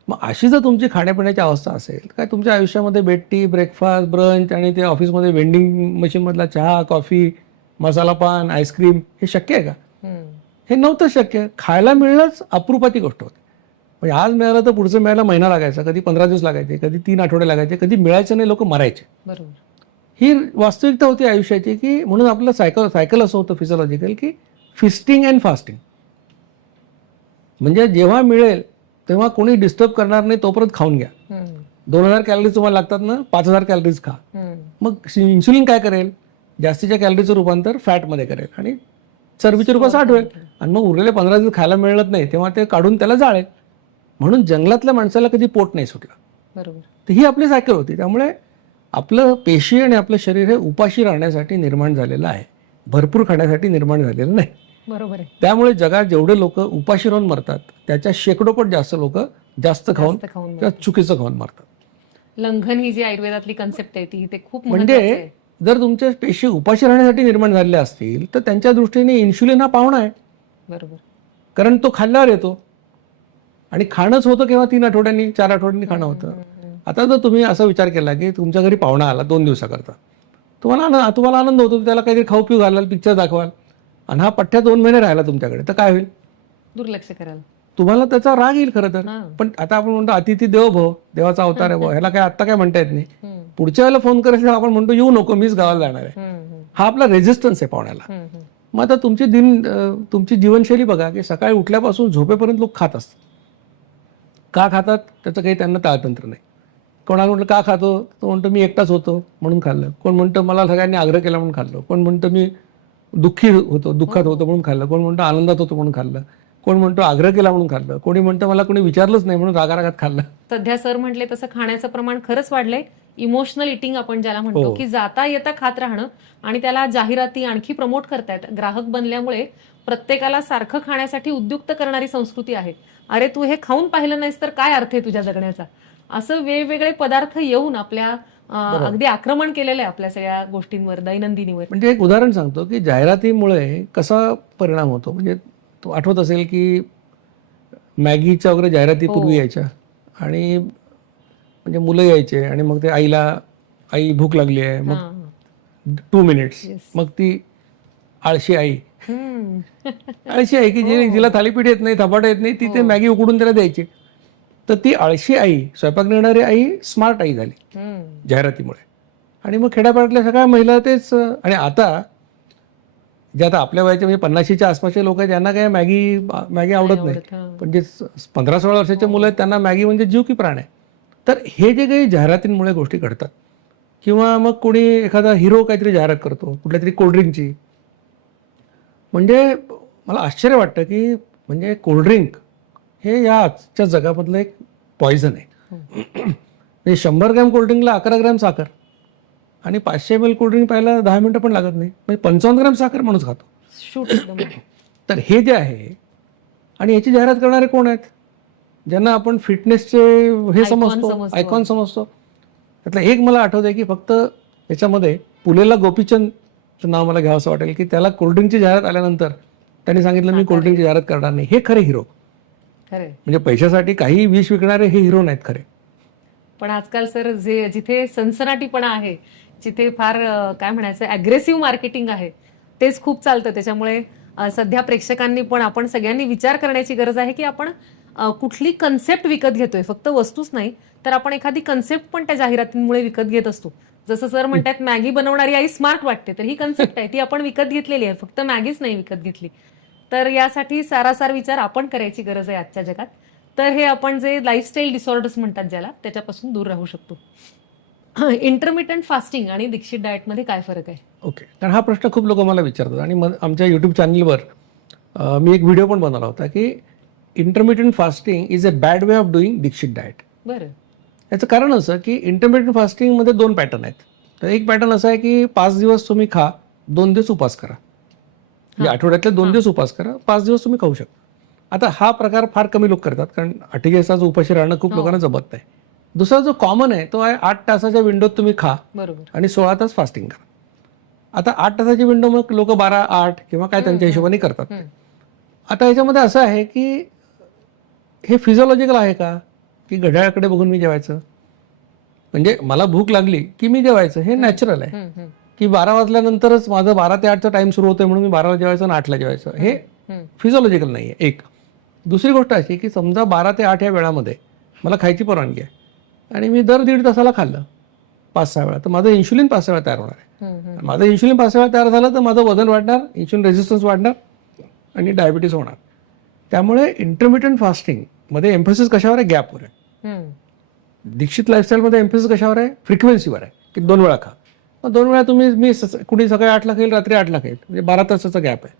मग अशी जर तुमची खाण्यापिण्याची अवस्था असेल काय तुमच्या आयुष्यामध्ये बेड टी, ब्रेकफास्ट, ब्रंच आणि ते ऑफिसमध्ये वेंडिंग मशीनमधला चहा, कॉफी, मसाला पान, आईस्क्रीम हे शक्य आहे का? हे नव्हतं शक्य. खायला मिळणंच अप्रूपाची गोष्ट होती. म्हणजे आज मिळालं तर पुढचं मिळायला महिना लागायचा, कधी 15 दिवस लागायचे, कधी 3 आठवडे लागायचे, कधी मिळायचं नाही, लोक मरायचे. बरोबर. ही वास्तविकता होती आयुष्याची. की म्हणून आपलं सायकल असं होतं फिजिओलॉजिकल की फिस्टिंग अँड फास्टिंग. म्हणजे जेव्हा मिळेल तेव्हा कोणी डिस्टर्ब करणार नाही तोपर्यंत खाऊन घ्या. 2,000 कॅलरीज तुम्हाला लागतात ना, 5,000 कॅलरीज खा. मग इन्सुलिन काय करेल? जास्तीच्या कॅलरीचं रूपांतर फॅटमध्ये करेल आणि चरबीचे रूपात साठवेल. आणि मग उरलेले 15 दिवस खायला मिळत नाही तेव्हा ते काढून त्याला जाळेल. म्हणून जंगलातल्या माणसाला कधी पोट नाही सुटलं. बरोबर. तर ही आपली सायकल होती. त्यामुळे आपलं पेशी आणि आपलं शरीर हे उपाशी राहण्यासाठी निर्माण झालेलं आहे, भरपूर खाण्यासाठी निर्माण झालेलं नाही. बरोबर आहे. त्यामुळे जगात जेवढे लोक उपाशी राहून मरतात त्याच्या शेकडोपट जास्त लोक जास्त खाऊन किंवा चुकीचं खाऊन मरतात. लंघन ही जी आयुर्वेदातली कन्सेप्ट आहे ती ते खूप महत्त्वाची म्हणजे आहे. जर तुमच्या पेशी उपाशी राहण्यासाठी निर्माण झालेल्या असतील तर त्यांच्या दृष्टीने इन्शुलिन हा पाहुणा आहे. बरोबर. कारण तो खाल्ल्यावर येतो आणि खाणंच होतं केव्हा 3 आठवड्यांनी 4 आठवड्यांनी खाणं होतं. आता जर तुम्ही असा विचार केला की तुमच्या घरी पाहुणा आला 2 दिवसाकरता, तुम्हाला आनंद होतो, त्याला काहीतरी खाऊ पिऊ घालाल, पिक्चर दाखवाल आणि हा पठ्ठ्या 2 महिने राहिला तुमच्याकडे तर काय होईल? दुर्लक्ष करायला तुम्हाला त्याचा राग येईल खरं तर. पण आता आपण म्हणतो अतिथी देवो भव, देवाचा अवतार आहे, ह्याला काय आता काय म्हणता येत नाही. पुढच्या वेळेला फोन करायचं आपण म्हणतो येऊ नको, मीच गावाला जाणार आहे. हा आपला रेझिस्टन्स आहे पाहुण्याला. मग आता तुमची जीवनशैली बघा की सकाळी उठल्यापासून झोपेपर्यंत लोक खात असतात. का खातात त्याचं काही त्यांना ताळतंत्र नाही. कोणाला म्हटलं का खातो, तो म्हणतो मी एकटाच होतो म्हणून खाल्लं. कोण म्हणतं मला सगळ्यांनी आग्रह केला म्हणून खाल्लं. कोण म्हणतं मी दुःखात होतो म्हणून खाल्लं. कोण म्हणतो आनंदात होतो म्हणून खाल्लं. कोण म्हणतो आग्रह केला म्हणून खाल्लं. कोणी म्हणतं मला कोणी विचारलंच नाही म्हणून रागारागात खाल्लं. सध्या सर म्हटले तसं खाण्याचं प्रमाण खरंच वाढलंय. इमोशनल इटिंग आपण ज्याला म्हणतो की जाता येता खात राहणं आणि त्याला जाहिराती आणखी प्रमोट करतायत. ग्राहक बनल्यामुळे प्रत्येकाला सारखं खाण्यासाठी उद्युक्त करणारी संस्कृती आहे. अरे तू हे खाऊन पाहिलं नाहीस तर काय अर्थ आहे तुझ्या जगण्याचा, असं वेगवेगळे पदार्थ येऊन आपल्या अगदी आक्रमण केलेलं आहे आपल्या सगळ्या गोष्टींवर, दैनंदिनीवर. म्हणजे एक उदाहरण सांगतो की जाहिरातीमुळे कसा परिणाम होतो. म्हणजे तो आठवत असेल की मॅगीच्या वगैरे जाहिराती पूर्वी यायच्या आणि म्हणजे मुलं यायचे आणि मग ते आई भूक लागली आहे, मग 2 मिनिट्स, मग ती आळशी आई की जिला थालीपीठ येत नाही, धपाटा येत नाही, ती ते मॅगी उकडून त्याला द्यायची. तर ती आळशी आई, स्वयंपाक नेणारी आई स्मार्ट आई झाली जाहिरातीमुळे. आणि मग खेड्यापाड्यातल्या सगळ्या महिला तेच. आणि आता जे आता आपल्या वयाच्या म्हणजे 50च्या आसपासचे लोक आहेत त्यांना काय मॅगी आवडत नाही. पण जे 15-16 वर्षाचे मुलं आहेत त्यांना मॅगी म्हणजे जीव की प्राण आहे. तर हे जे काही जाहिरातींमुळे गोष्टी घडतात किंवा मग कोणी एखादा हिरो काहीतरी जाहिरात करतो कुठल्या तरी कोल्ड्रिंकची. म्हणजे मला आश्चर्य वाटतं की म्हणजे कोल्ड्रिंक हे या आजच्या जगामधलं एक पॉइझन आहे. म्हणजे 100 ग्रॅम कोल्ड्रिंकला 11 ग्रॅम साखर आणि 500 ml कोल्ड्रिंक प्यायला 10 मिनिटं पण लागत नाही. म्हणजे 55 ग्रॅम साखर माणूस खातो. तर हे जे आहे आणि याची जाहिरात करणारे कोण आहेत? ज्यांना आपण फिटनेसचे हे समजतो, आयकॉन समजतो. त्यातलं एक मला आठवतंय की फक्त याच्यामध्ये पुलेला गोपीचंदचं नाव मला घ्यावं असं वाटेल की त्याला कोल्ड्रिंकची जाहिरात आल्यानंतर त्यांनी सांगितलं मी कोल्ड्रिंकची जाहिरात करणार नाही. हे खरे हिरो. म्हणजे पैशासाठी काही विष विकणारे हे हिरो नाहीत खरे. पण आजकाल सर जिथे सनसनाटीपणा आहे, जिथे फार काय म्हणायचं अग्रेसिव्ह मार्केटिंग आहे तेच खूप चालतं. त्याच्यामुळे सध्या प्रेक्षकांनी पण आपण सगळ्यांनी विचार करण्याची गरज आहे की आपण कुठली कन्सेप्ट विकत घेतोय. फक्त वस्तूच नाही तर आपण एखादी कन्सेप्ट पण त्या जाहिरातींमुळे विकत घेत असतो. जसं सर म्हणतात मॅगी बनवणारी आई स्मार्ट वाटते, तर ही कन्सेप्ट आहे ती आपण विकत घेतलेली आहे. फक्त मॅगीच नाही विकत घेतली. तर यासाठी सारासार विचार आपण करायची गरज आहे आजच्या जगात. तर हे आपण जे लाईफस्टाईल डिसऑर्डर्स म्हणतात ज्याला, त्याच्यापासून दूर राहू शकतो. इंटरमिटंट फास्टिंग आणि दीक्षित डाएटमध्ये काय फरक आहे? ओके, कारण हा प्रश्न खूप लोक मला विचारतात आणि आमच्या युट्यूब चॅनलवर मी एक व्हिडिओ पण बनवला होता की intermittent fasting is a bad way of doing Dixit diet. बरं. याचं कारण असं की इंटरमिटंट फास्टिंगमध्ये 2 पॅटर्न आहेत. तर एक पॅटर्न असं आहे की 5 दिवस तुम्ही खा, 2 दिवस उपास करा. म्हणजे आठवड्यातले 2 दिवस उपास करा, 5 दिवस तुम्ही खाऊ शकता. आता हा प्रकार फार कमी लोक करतात, कारण 48 तास उपाशी राहणं खूप लोकांना जमत नाही. दुसरा जो कॉमन आहे तो आहे 8 तासाच्या विंडोत तुम्ही खा आणि 16 तास फास्टिंग करा. आता 8 तासाची विंडो मग लोक 12, 8 किंवा काय त्यांच्या हिशोबाने करतात. आता याच्यामध्ये असं आहे की हे फिजिओलॉजिकल आहे का, की घड्याळाकडे बघून मी जेवायचं, म्हणजे मला भूक लागली की मी जेवायचं, हे नॅचरल आहे. की 12 वाजल्यानंतरच माझं 12 ते 8चा टाइम सुरू होतोय म्हणून मी 12ला जेवायचं आणि 8ला जेवायचं, हे फिजिओलॉजिकल नाही आहे. एक दुसरी गोष्ट अशी की समजा 12 ते 8 या वेळामध्ये मला खायची परवानगी आहे आणि मी दर 1.5 तासाला खाल्लं 5-6 वेळा, तर माझं इन्शुलिन 5 वेळा तयार होणार आहे. माझं इन्शुलिन 5 वेळा तयार झालं तर माझं वजन वाढणार, इन्शुलिन रेझिस्टन्स वाढणार आणि डायबिटीस होणार. त्यामुळे इंटरमिटंट फास्टिंग मध्ये एम्फोसिस कशावर आहे? गॅपवर आहे. दीक्षित लाईफस्टाईलमध्ये एम्फोसिस कशावर आहे? फ्रिक्वेन्सीवर आहे, की 2 वेळा खा. मग 2 वेळा मी कुणी सकाळी 8ला खाईल, रात्री 8ला खाईल, म्हणजे 12 तासाचा गॅप आहे.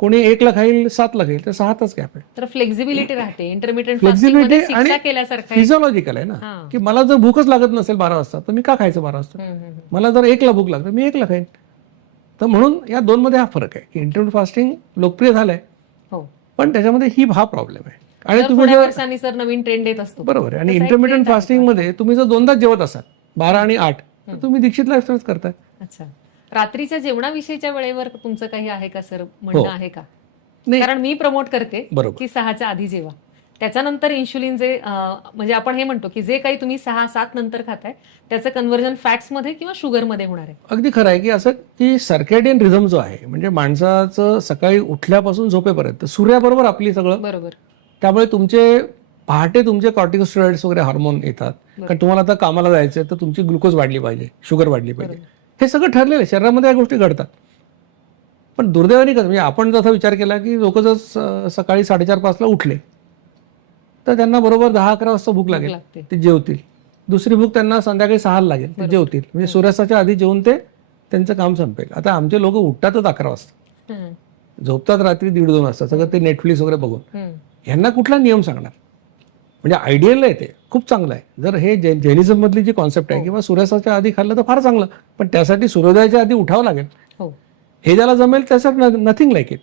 कोणी 1ला खाईल, 7ला खाईल, तर 6 तास गॅप आहे. तर फ्लेक्झिबिलिटी राहते. इंटरमिटंट फ्लेक्झिबिलिटी फास्टिंग आणि शिक्षा केल्यासारखं फिजिओलॉजिकल आहे ना, की मला जर भूकच लागत नसेल 12 वाजता तर मी का खायचं 12 वाजता? मला जर 1ला भूक लागते मी 1ला खाईन. तर म्हणून या 2 मध्ये हा फरक आहे की इंटरमिटंट फास्टिंग लोकप्रिय झालंय, पण त्याच्यामध्ये हा प्रॉब्लेम आहे. आणि तुम्ही जर वर्षांनी सर नवीन ट्रेंड येत असतो. बरोबर आहे. आणि इंटरमिटंट फास्टिंग मध्ये तुम्ही जर 2दाच जेवत असाल 12 आणि 8, तर तुम्ही दीक्षित लाईफस्टाईल करताय. अच्छा, रात्रीच्या जेवणाविषयीच्या वेळेवर तुमचं काही आहे का सर, म्हणणं आहे का? कारण मी प्रमोट करते की 6च्या आधी जेवा, त्याच्यानंतर इन्शुलिन जे म्हणजे आपण हे म्हणतो की जे काही तुम्ही 6-7 नंतर खाताय त्याचं कन्व्हर्जन फॅट्स मध्ये किंवा शुगर मध्ये होणार आहे. अगदी खरं आहे की असं की सर्कॅडियन रिझम जो आहे, म्हणजे माणसाचं सकाळी उठल्यापासून झोपेपर्यंत सूर्याबरोबर आपली सगळं बरोबर. त्यामुळे पहाटे तुमचे कॉर्टिकोस्टेरॉइड्स वगैरे हार्मोन येतात, कारण तुम्हाला आता कामाला जायचंय तर तुमची ग्लुकोज वाढली पाहिजे, शुगर वाढली पाहिजे, हे सगळं ठरलेलं आहे. शरीरामध्ये या गोष्टी घडतात. पण दुर्दैवाने कसं, म्हणजे आपण जसा विचार केला की लोक जर सकाळी 4:30-5ला उठले तर त्यांना बरोबर 10-11 वाजता भूक लागेल, ते जेवतील. दुसरी भूक त्यांना संध्याकाळी 6ला लागेल, ते जेवतील. म्हणजे सूर्यास्ताच्या आधी जेवून ते त्यांचं काम संपेल. आता आमचे लोक उठतातच 11 वाजता, झोपतात रात्री 1:30-2 वाजता, सगळं ते नेटफ्लिक्स वगैरे बघून. ह्यांना कुठला नियम सांगणार? म्हणजे आयडियल आहे, ते खूप चांगलं आहे. जर हे जैनिझम मधली जी कॉन्सेप्ट आहे किंवा सूर्यास्ताच्या आधी खाल्लं तर फार चांगलं, पण त्यासाठी सूर्योदयाच्या आधी उठावं लागेल. हे ज्याला जमेल त्याचं नथिंग लाईक इट.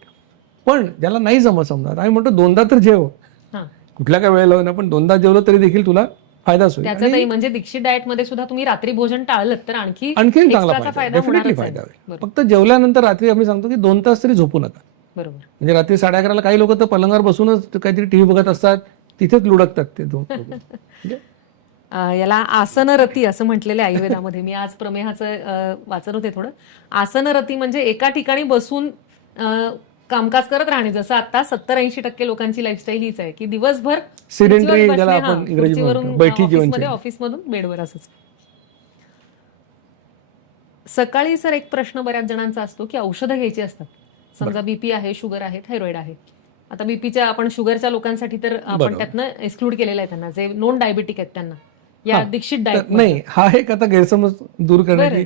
पण ज्याला नाही जमत, समजा आम्ही म्हणतो 2दा तर जेव, कुठल्या काय वेळेला होईना, पण 2दा जेवलं तरी देखील तुला फायदाच होईल. म्हणजे दीक्षित डाएट मध्ये सुद्धा तुम्ही रात्री भोजन टाळलं तर आणखी चांगला फायदा, डेफिनेटली फायदा होईल. फक्त जेवल्यानंतर रात्री आम्ही सांगतो की 2 तास तरी झोपू नका. बरोबर. म्हणजे रात्री 11:30ला काही लोक तर पलंगावर बसूनच काहीतरी टीव्ही बघत असतात, तिथेच लुडकतात ते 2. याला आसनरती असं म्हटलेलं आहे आयुर्वेदामध्ये. मी आज प्रमेहाचं वाचत होते थोडं. आसनरती म्हणजे एका ठिकाणी बसून कामकाज करत राहणे, जसं आता 70-80% लोकांची लाईफस्टाईल हीच आहे की दिवसभर सेडेंटरी, ज्याला आपण इंग्रजी म्हणतो बैठी जीवनशैली, ऑफिसमधून बेडवर असंच. सकाळी सर एक प्रश्न बऱ्याच जणांचा असतो की औषधं घ्यायची असतात. समजा बीपी आहे, शुगर आहे, थायरॉइड आहे. आता बीपीच्या, आपण शुगरच्या लोकांसाठी तर आपण त्यातनं एक्सक्लूड केलेलं आहे त्यांना, जे नॉन डायबिटिक आहेत त्यांना या दीक्षित डाएट नाही. हा एक आता गैरसमज दूर करण्याची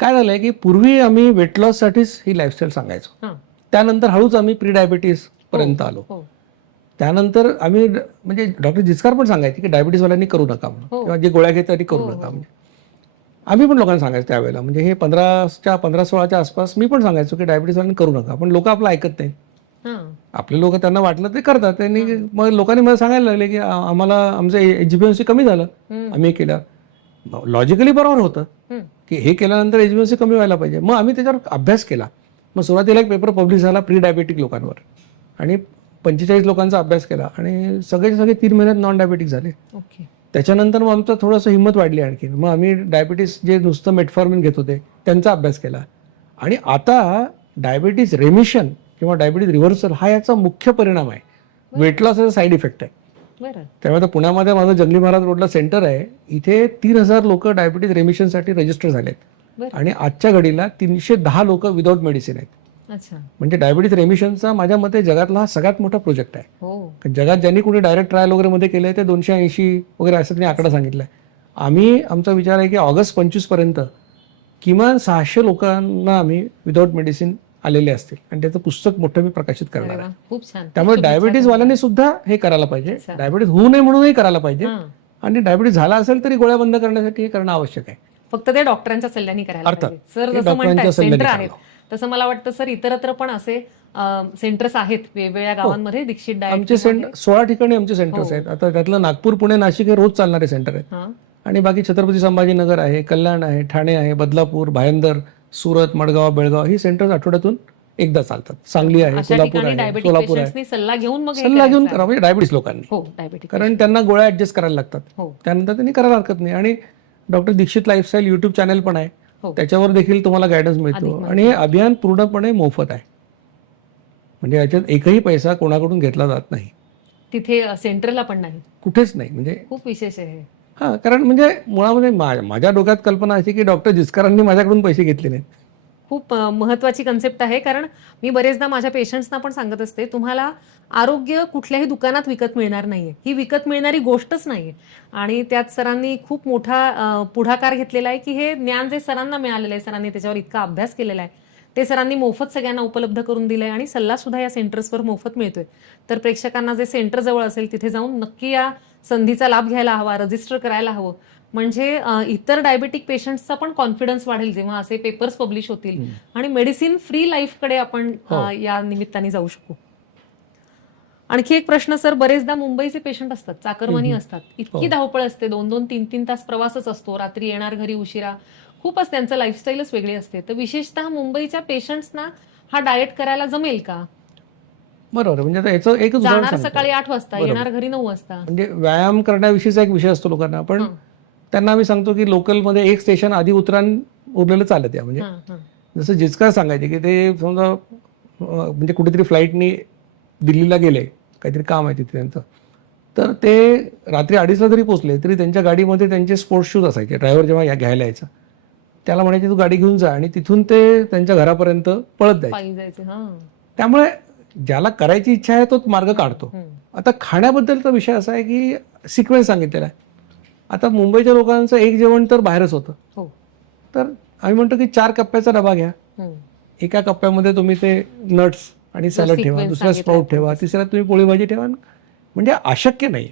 काय झालंय की पूर्वी आम्ही वेट लॉस साठीच ही लाईफस्टाईल सांगायचो. त्यानंतर हळूच आम्ही प्री डायबिटीस पर्यंत आलो. त्यानंतर आम्ही, म्हणजे डॉक्टर जिचकार पण सांगायचे की डायबिटीसवाल्यांनी करू नका म्हणून, किंवा जे गोळ्या घेतात ते करू नका. म्हणजे आम्ही पण लोकांना सांगायचं त्यावेळेला, म्हणजे हे 15-16च्या आसपास मी पण सांगायचो की डायबिटीसवाल्यांनी करू नका, पण लोक आपलं ऐकत नाही. आपले लोक त्यांना वाटलं ते करतात. त्यांनी मग लोकांनी मला सांगायला लागले की आम्हाला आमचं HbA1c कमी झालं, आम्ही हे केलं. लॉजिकली बरोबर होतं की हे केल्यानंतर HbA1c कमी व्हायला पाहिजे. मग आम्ही त्याच्यावर अभ्यास केला. मग सुरुवातीला एक पेपर पब्लिश झाला प्री डायबेटिक लोकांवर, आणि 45 लोकांचा अभ्यास केला, आणि सगळे 3 महिन्यात नॉन डायबेटिक झाले. त्याच्यानंतर मग आमचं थोडंसं हिंमत वाढली आणखी. मग आम्ही डायबिटीस जे नुसतं मेटफॉर्मिन घेत होते त्यांचा अभ्यास केला, आणि आता डायबिटीस रेमिशन किंवा डायबिटीस रिव्हर्सल हा याचा मुख्य परिणाम आहे. वेट लॉस साईड इफेक्ट आहे. त्यामुळे पुण्यामध्ये माझं जंगली महाराज रोडला सेंटर आहे, इथे 3000 लोक डायबिटीस रेमिशनसाठी रजिस्टर झालेत, आणि आजच्या घडीला 310 लोक विदाऊट मेडिसिन आहेत. अच्छा. म्हणजे डायबिटीज रेमिशनचा माझ्या मते जगातला हा सगळ्यात मोठा प्रोजेक्ट आहे. हो. जगात ज्यांनी कुणी डायरेक्ट ट्रायल वगैरे मध्ये केले ते 280 वगैरे असं त्यांनी आकडा सांगितलाय. आमचा विचार आहे की ऑगस्ट 25 पर्यंत किमान 600 लोकांना आम्ही विदाऊट मेडिसिन आलेले असतील आणि त्याचं पुस्तक मोठं मी प्रकाशित करणार आहे. खूप छान. त्यामुळे डायबिटीज वाल्यांनी सुद्धा हे करायला पाहिजे. डायबिटीज होऊ नये म्हणूनही करायला पाहिजे आणि डायबिटीज झाला असेल तरी गोळ्या बंद करण्यासाठी हे करणं आवश्यक आहे. फक्त ते डॉक्टरांच्या सल्ल्याने करायला अर्थात. पाहिजे. सर ते जसं म्हणतात डॉक्टरांच्या सेंटर सल्ल्याने आहेत तसं मला वाटतं सर इतरत्र पण असे सेंटर्स आहेत वेगवेगळ्या गावांमध्ये दीक्षित आमचे 16 ठिकाणी आमचे सेंटर्स आहेत. आता त्यातलं नागपूर, पुणे, नाशिक हे रोज चालणारे सेंटर आहेत आणि बाकी छत्रपती संभाजीनगर आहे, कल्याण आहे, ठाणे आहे, बदलापूर, भायंदर, सुरत, मडगाव, बेळगाव ही सेंटर्स आठवड्यातून एकदा चालतात. सांगली आहे, कोल्हापूर आहे, सोलापूर आहे. सल्ला घेऊन मग सल्ला घेऊन करा म्हणजे डायबिटीस लोकांनी, हो डायबिटीज कारण त्यांना गोळ्या ऍडजस्ट करायला लागतात. त्यानंतर त्यांनी करायला हरकत नाही. आणि doctor Dixit lifestyle YouTube channel पण आहे, त्याच्यावर देखील तुम्हाला गायडन्स मिळतो आणि हे अभियान पूर्णपणे मोफत आहे. म्हणजे याच्यात एकही पैसा कोणाकडून घेतला जात नाही. तिथे सेंटरला पण नाही, कुठेच नाही. म्हणजे खूप विशेष आहे. हा, कारण म्हणजे मुळामध्ये माझ्या डोक्यात कल्पना अशी की डॉक्टर जिचकरांनी माझ्याकडून पैसे घेतले नाहीत. खूप महत्वाची कन्सेप्ट आहे. कारण मी बरेचदा माझ्या पेशंट्सना पण सांगत असते, तुम्हाला आरोग्य कुठल्याही दुकानात विकत मिळणार नाहीये. ही विकत मिळणारी गोष्टच नाहीये. आणि त्यात सरांनी खूप मोठा पुढाकार घेतलेला आहे की हे ज्ञान जे सरांना मिळालेलं आहे, सरांनी त्याच्यावर इतका अभ्यास केलेला आहे, ते सरांनी मोफत सगळ्यांना उपलब्ध करून दिलंय आणि सल्ला सुद्धा या सेंटर्सवर मोफत मिळतोय. तर प्रेक्षकांना जे सेंटर जवळ असेल तिथे जाऊन नक्की या संधीचा लाभ घ्यायला हवा, रजिस्टर करायला हवं. म्हणजे इतर डायबेटिक पेशंट्सचा पण कॉन्फिडन्स वाढेल जेव्हा असे पेपर्स पब्लिश होतील आणि मेडिसिन फ्री लाईफकडे आपण या निमित्ताने जाऊ शकू. आणखी एक प्रश्न सर, बरेचदा मुंबईचे पेशंट असतात, चाकरमानी असतात, इतकी धावपळ असते, 2-2, 3-3 तास प्रवासच असतो, रात्री येणार घरी उशिरा, खूपच त्यांचं लाईफस्टाईलच वेगळी असते. तर विशेषतः मुंबईच्या पेशंट्सना हा डाएट करायला जमेल का? बरोबर. म्हणजे आता याचं एकच उदाहरण जाणार सांगतो. सकाळी 8 वाजता, येणार घरी 9 वाजता. म्हणजे व्यायाम करण्याविषयीचा एक विषय असतो लोकांना, पण त्यांना आम्ही सांगतो की लोकलमध्ये एक स्टेशन आधी उरलेलं चालत या. म्हणजे जसं जिचकार सांगायचे की ते समजा म्हणजे कुठेतरी फ्लाईटनी दिल्लीला गेले, काहीतरी काम आहे तिथे त्यांचं, तर ते रात्री 2:30ला जरी पोहोचले तरी त्यांच्या गाडीमध्ये त्यांचे स्पोर्ट्स शूज असायचे. ड्रायव्हर जेव्हा घ्यायला यायचा त्याला म्हणायचे तू गाडी घेऊन जा आणि तिथून ते त्यांच्या घरापर्यंत पळत जायचे. त्यामुळे ज्याला करायची इच्छा आहे तोच मार्ग काढतो. आता खाण्याबद्दलचा विषय असा आहे की सिक्वेन्स सांगितलेला आहे. आता मुंबईच्या लोकांचं एक जेवण तर बाहेरच होतं, तर आम्ही म्हणतो की 4 कप्प्याचा डबा घ्या. एका कप्प्यामध्ये तुम्ही ते नट्स आणि सॅलड ठेवा, दुसऱ्या स्प्राउट ठेवा, तिसऱ्यात तुम्ही पोळी भाजी ठेवा. म्हणजे अशक्य नाही.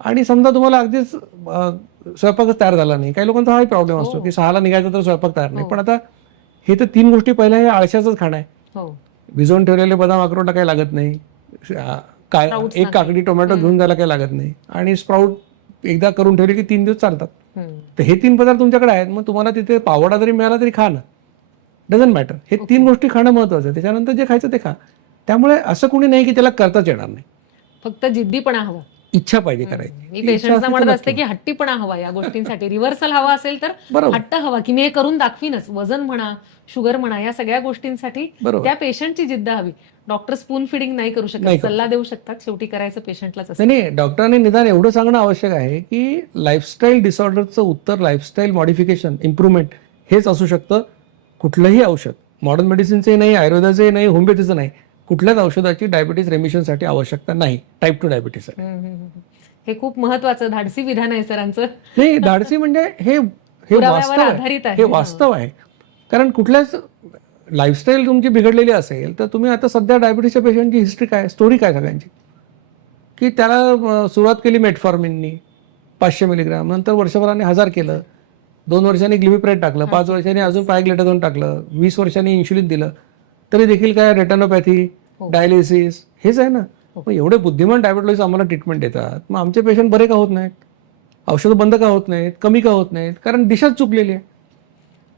आणि समजा तुम्हाला अगदीच स्वयंपाकच तयार झाला नाही, काही लोकांचा हाही प्रॉब्लेम असतो की 6ला निघायचा तर स्वयंपाक तयार नाही. पण आता हे तर 3 गोष्टी पहिल्या हे आळशाचंच खाणं आहे. भिजवून ठेवलेले बदाम अक्रोड काही लागत नाही, एक काकडी टोमॅटो घेऊन जायला काही लागत नाही, आणि स्प्राउट एकदा करून ठेवले की 3 दिवस चालतात. तर हे 3 पदार्थ तुमच्याकडे आहेत, मग तुम्हाला तिथे पावडा जरी मिळाला तरी खा ना, डझंट मॅटर. हे 3 गोष्टी खाणं महत्वाचं आहे. त्याच्यानंतर जे खायचं ते खा. त्यामुळे असं कोणी नाही की त्याला करताच येणार नाही, फक्त जिद्दीपणा हवा, इच्छा पाहिजे करायची. मी पेशंट्सना म्हणत असते की हट्टीपणा हवा या गोष्टींसाठी. रिव्हर्सल हवा असेल तर हट्ट हवा की मी हे करून दाखवीनच. वजन म्हणा, शुगर म्हणा, या सगळ्या गोष्टींसाठी त्या पेशंटची जिद्द हवी. डॉक्टर स्पून फिडिंग नाही करू शकत, सल्ला देऊ शकतात, शेवटी करायचं पेशंटलाच असतं. नाही, डॉक्टरांनी निदान एवढं सांगणं आवश्यक आहे की लाईफस्टाईल डिसऑर्डरचं उत्तर लाईफस्टाईल मॉडिफिकेशन, इम्प्रुव्हमेंट हेच असू शकतं. कुठलंही औषध, मॉडर्न मेडिसिनचंही नाही, आयुर्वेदाचंही नाही, होमिओपॅथीचं नाही, कुठल्याच औषधाची डायबिटीज रेमिशनसाठी आवश्यकता नाही टाईप 2 डायबिटीस. हे खूप महत्वाचं धाडसी विधान आहे सरांचं. नाही, धाडसी म्हणजे हे वास्तव आहे. कारण कुठल्याच लाईफस्टाईल तुमची बिघडलेली असेल तर तुम्ही आता सध्या डायबिटीसच्या पेशंटची हिस्ट्री काय, स्टोरी काय सगळ्यांची, की त्याला सुरुवात केली मेटफॉर्मिननी 500 मिलीग्राम, नंतर वर्षभराने 1000 केलं, 2 वर्षांनी ग्लिमिप्रेट टाकलं, 5 वर्षांनी अजून पायग्लेटाझोन टाकलं, 20 वर्षांनी इन्शुलिन दिलं, तरी देखील काय रेटिनोपॅथी, डायलिसिस हेच आहे ना. मग एवढे बुद्धिमान डायबिटॉलॉजिस्ट आम्हाला ट्रीटमेंट देतात, मग आमचे पेशंट बरे का होत नाहीत, औषधं बंद का होत नाहीत, कमी का होत नाहीत? कारण दिशाच चुकलेली आहे.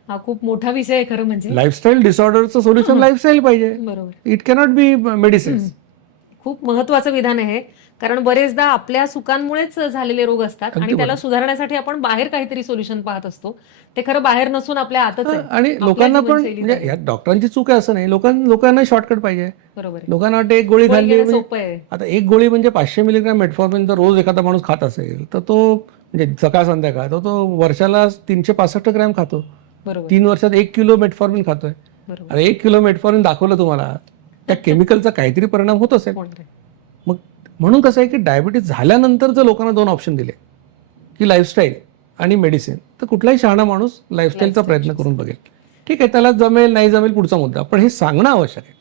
हा खूप मोठा विषय आहे खरं म्हणजे. लाईफस्टाईल डिसऑर्डरचं सोल्युशन लाईफस्टाईल पाहिजे, बरोबर. It cannot be medicines. खूप महत्वाचं विधान आहे, कारण बरेचदा आपल्या चुकांमुळेच झालेले रोग असतात आणि त्याला सुधारण्यासाठी आपण बाहेर काहीतरी सोल्युशन पाहत असतो. ते खरं बाहेर नसून आपल्या आतच आहे. आणि लोकांना पण म्हणजे यात डॉक्टरांची चूक आहे असं नाही, लोकांना शॉर्टकट पाहिजे. बरोबर. लोकांना वाटतं एक गोळी खाल्ली, सोपं आहे. आता एक गोळी म्हणजे 500 मिलीग्राम मेटफॉर्मिन जर रोज एखादा माणूस खात असेल तर तो म्हणजे सकाळ संध्याकाळ तो वर्षाला 365 ग्रॅम खातो. 3 वर्षात 1 किलो मेटफॉर्मिन खातोय. आणि 1 किलो मेटफॉर्मिन दाखवलं तुम्हाला, त्या केमिकलचा काहीतरी परिणाम होत असेल. मग म्हणून कसं आहे की डायबिटीज झाल्यानंतर जर लोकांना 2 ऑप्शन दिले की लाईफस्टाईल आणि मेडिसिन, तर कुठलाही शहाणा माणूस लाईफस्टाईलचा प्रयत्न करून बघेल. ठीक आहे, त्याला जमेल नाही जमेल पुढचा मुद्दा, पण हे सांगणं आवश्यक आहे.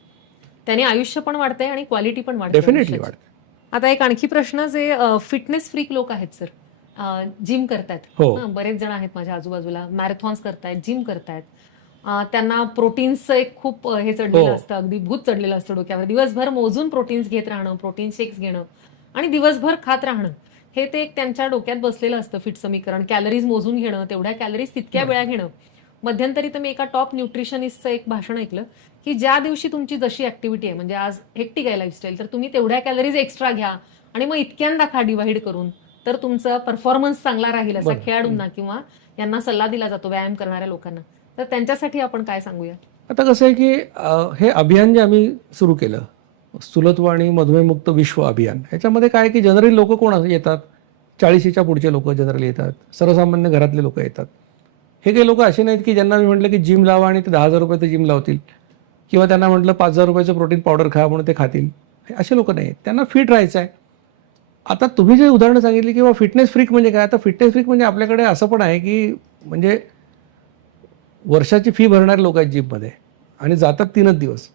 त्याने आयुष्य पण वाढतंय आणि क्वालिटी पण वाढते. डेफिनेटली वाढते. आता एक आणखी प्रश्न, जे फिटनेस फ्रीक लोक आहेत सर, जिम करतायत, बरेच जण आहेत माझ्या आजूबाजूला, मॅरेथॉन्स करतायत, जिम करतायत, त्यांना प्रोटीन्सचं एक खूप हे चढलेलं असतं, अगदी भूत चढलेलं असतं डोक्यावर. दिवसभर मोजून प्रोटीन्स घेत राहणं, प्रोटीन शेक्स घेणं आणि दिवसभर खात राहणं, हे ते एक त्यांच्या डोक्यात बसलेलं असतं फिट समीकरण. कॅलरीज मोजून घेणं, तेवढ्या कॅलरीज तितक्या वेळा घेणं. मध्यंतरी तर मी एका टॉप न्यूट्रिशनिस्टचं एक भाषण ऐकलं की ज्या दिवशी तुमची जशी ऍक्टिव्हिटी आहे, म्हणजे आज हेक्टिक आहे लाईफस्टाईल, तर तुम्ही तेवढ्या कॅलरीज एक्स्ट्रा घ्या आणि मग इतक्यांदा खा डिवाइड करून, तर तुमचा परफॉर्मन्स चांगला राहील, असा खेळाडूंना किंवा यांना सल्ला दिला जातो व्यायाम करणाऱ्या लोकांना. तर त्यांच्यासाठी आपण काय सांगूया? आता कसं आहे की हे अभियान जे आम्ही सुरू केलं, स्थूलत्व आणि मधुमेहमुक्त विश्व अभियान, ह्याच्यामध्ये काय की जनरली लोक कोण येतात, 40च्या पुढचे लोक जनरली येतात, सर्वसामान्य घरातले लोक येतात. हे काही लोक असे नाहीत की ज्यांना मी म्हटलं की जिम लावा आणि ते 10,000 रुपयाचं जिम लावतील, किंवा त्यांना म्हटलं 5,000 रुपयाचं प्रोटीन पावडर खा म्हणून ते खातील. असे लोक नाही, त्यांना फिट राहायचं आहे. आता तुम्ही जे उदाहरणं सांगितली किंवा फिटनेस फ्रीक म्हणजे काय, आता फिटनेस फ्रीक म्हणजे आपल्याकडे असं पण आहे की म्हणजे वर्षाची फी भरणारे लोक आहेत जिममध्ये आणि जातात 3च दिवस,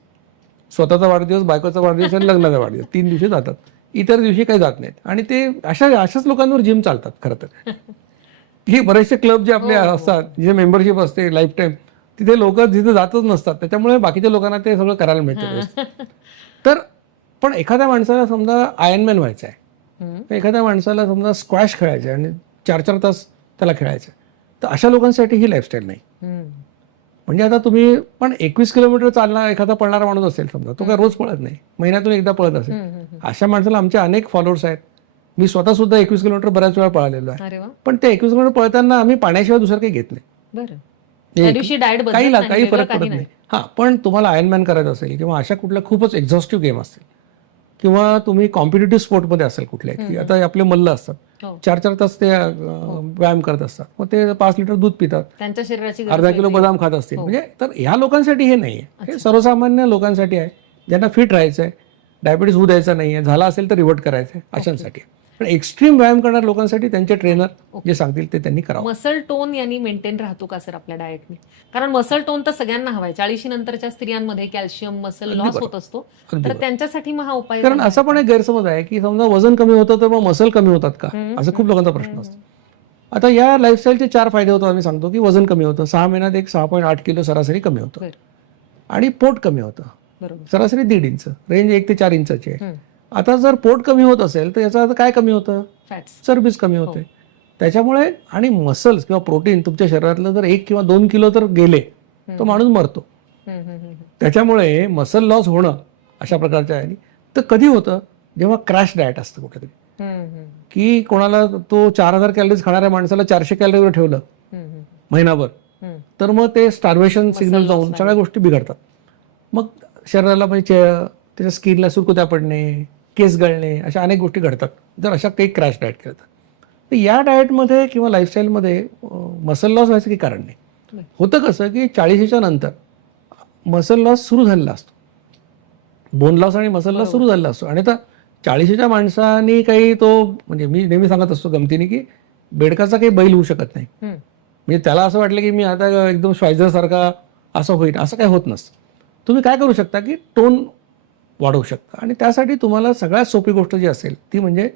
स्वतःचा वाढदिवस, बायकोचा वाढदिवस आणि लग्नाचा वाढदिवस, 3 दिवशी जातात, इतर दिवशी काही जात नाहीत. आणि ते अशाच लोकांवर जिम चालतात खरं तर. की बरेचसे क्लब जे आपले असतात, जिथे मेंबरशिप असते लाईफ टाईम, तिथे लोक जिथे जातच नसतात, त्याच्यामुळे बाकीच्या लोकांना ते सगळं करायला मिळतं. तर पण एखाद्या माणसाला समजा आयर्नमॅन व्हायचं आहे, तर एखाद्या माणसाला समजा स्क्वॅश खेळायचं आहे आणि 4-4 तास त्याला खेळायचं आहे, तर अशा लोकांसाठी ही लाईफस्टाईल नाही. म्हणजे आता तुम्ही पण 21 किलोमीटर चालणार एखादा पळणारा माणूस असेल समजा, तो काय रोज पळत नाही, महिन्यातून एकदा पळत असेल, अशा माणसाला आमचे अनेक फॉलोअर्स आहेत. मी स्वतः सुद्धा 21 किलोमीटर बऱ्याच वेळा पळालेलो आहे. पण ते 21 किलोमीटर पळताना आम्ही पाण्याशिवाय दुसरं काही घेत नाही, काही फरक पडत नाही. हा, पण तुम्हाला आयर्नमॅन करायचं असेल किंवा अशा कुठल्या खूपच एक्झॉस्टिव्ह गेम असतील किंवा तुम्ही कॉम्पिटिटिव्ह स्पोर्टमध्ये असेल कुठल्या, की आता आपले मल्ल असतात, 4-4 तास ते व्यायाम करत असतात, मग ते 5 लिटर दूध पितात, त्यांच्या शरीराची अर्धा किलो बदाम खात असतील. म्हणजे तर ह्या लोकांसाठी हे नाहीये, हे सर्वसामान्य लोकांसाठी आहे, ज्यांना फिट राहायचं आहे, डायबिटीस होऊ द्यायचा नाहीये, झाला असेल तर रिव्हर्ट करायचं आहे, अशांसाठी. पण एक्स्ट्रीम व्यायाम करणाऱ्या लोकांसाठी त्यांचे ट्रेनर जे सांगतील ते त्यांनी करावं. मसल टोन यांनी मेंटेन राहतो का सर आपल्या डाएटने? कारण मसल टोन तर सगळ्यांना हवाय. 40 नंतरच्या स्त्रियांमध्ये कॅल्शियम, मसल लॉस होत असतो, तर त्यांच्यासाठी मग हा उपाय. कारण असा पण एक गैरसमज आहे की समजा वजन कमी होतं तर मग मसल कमी होतात का, असं खूप लोकांचा प्रश्न असतो. आता या लाईफस्टाईलचे 4 फायदे होतात. आम्ही सांगतो की वजन कमी होतं, 6 महिन्यात एक 6.8 किलो सरासरी कमी होतं, आणि पोट कमी होतं, सरासरी 1.5 इंच, रेंज 1 ते 4 इंचाची आहे. आता जर पोट कमी होत असेल तर याचा अर्थ काय कमी होतं, चरबीच कमी होते. त्याच्यामुळे आणि मसल्स किंवा प्रोटीन तुमच्या शरीरातलं जर 1 किंवा 2 किलो तर गेले तो माणूस मरतो. त्याच्यामुळे मसल लॉस होणं अशा प्रकारच्या आहे. तर कधी होतं, जेव्हा क्रॅश डाएट असतं कुठेतरी, की कोणाला तो 4,000 कॅलरीज खाणाऱ्या माणसाला 400 कॅलरीवर ठेवलं महिनाभर, तर मग ते स्टार्वेशन सिग्नल जाऊन सगळ्या गोष्टी बिघडतात. मग शरीराला म्हणजे त्याच्या स्किनला सुरकुत्या पडणे, केस गळणे, अशा अनेक गोष्टी घडतात जर अशा काही क्रॅश डाएट केलं तर. या डाएटमध्ये किंवा लाईफस्टाईलमध्ये मसल लॉस व्हायचं काही कारण नाही. होतं कसं की 40च्या नंतर मसल लॉस सुरू झालेला असतो, बोन लॉस आणि मसल लॉस सुरू झालेला असतो. आणि आता 40च्या माणसाने काही तो, म्हणजे मी नेहमी सांगत असतो गमतीने की बेडकाचा काही बैल होऊ शकत नाही. म्हणजे त्याला असं वाटलं की मी आता एकदम श्वायझर सारखा असं होईल, असं काही होत नसतं. तुम्ही काय करू शकता की टोन वाढवू शकता, आणि त्यासाठी तुम्हाला सगळ्यात सोपी गोष्ट जी असेल ती म्हणजे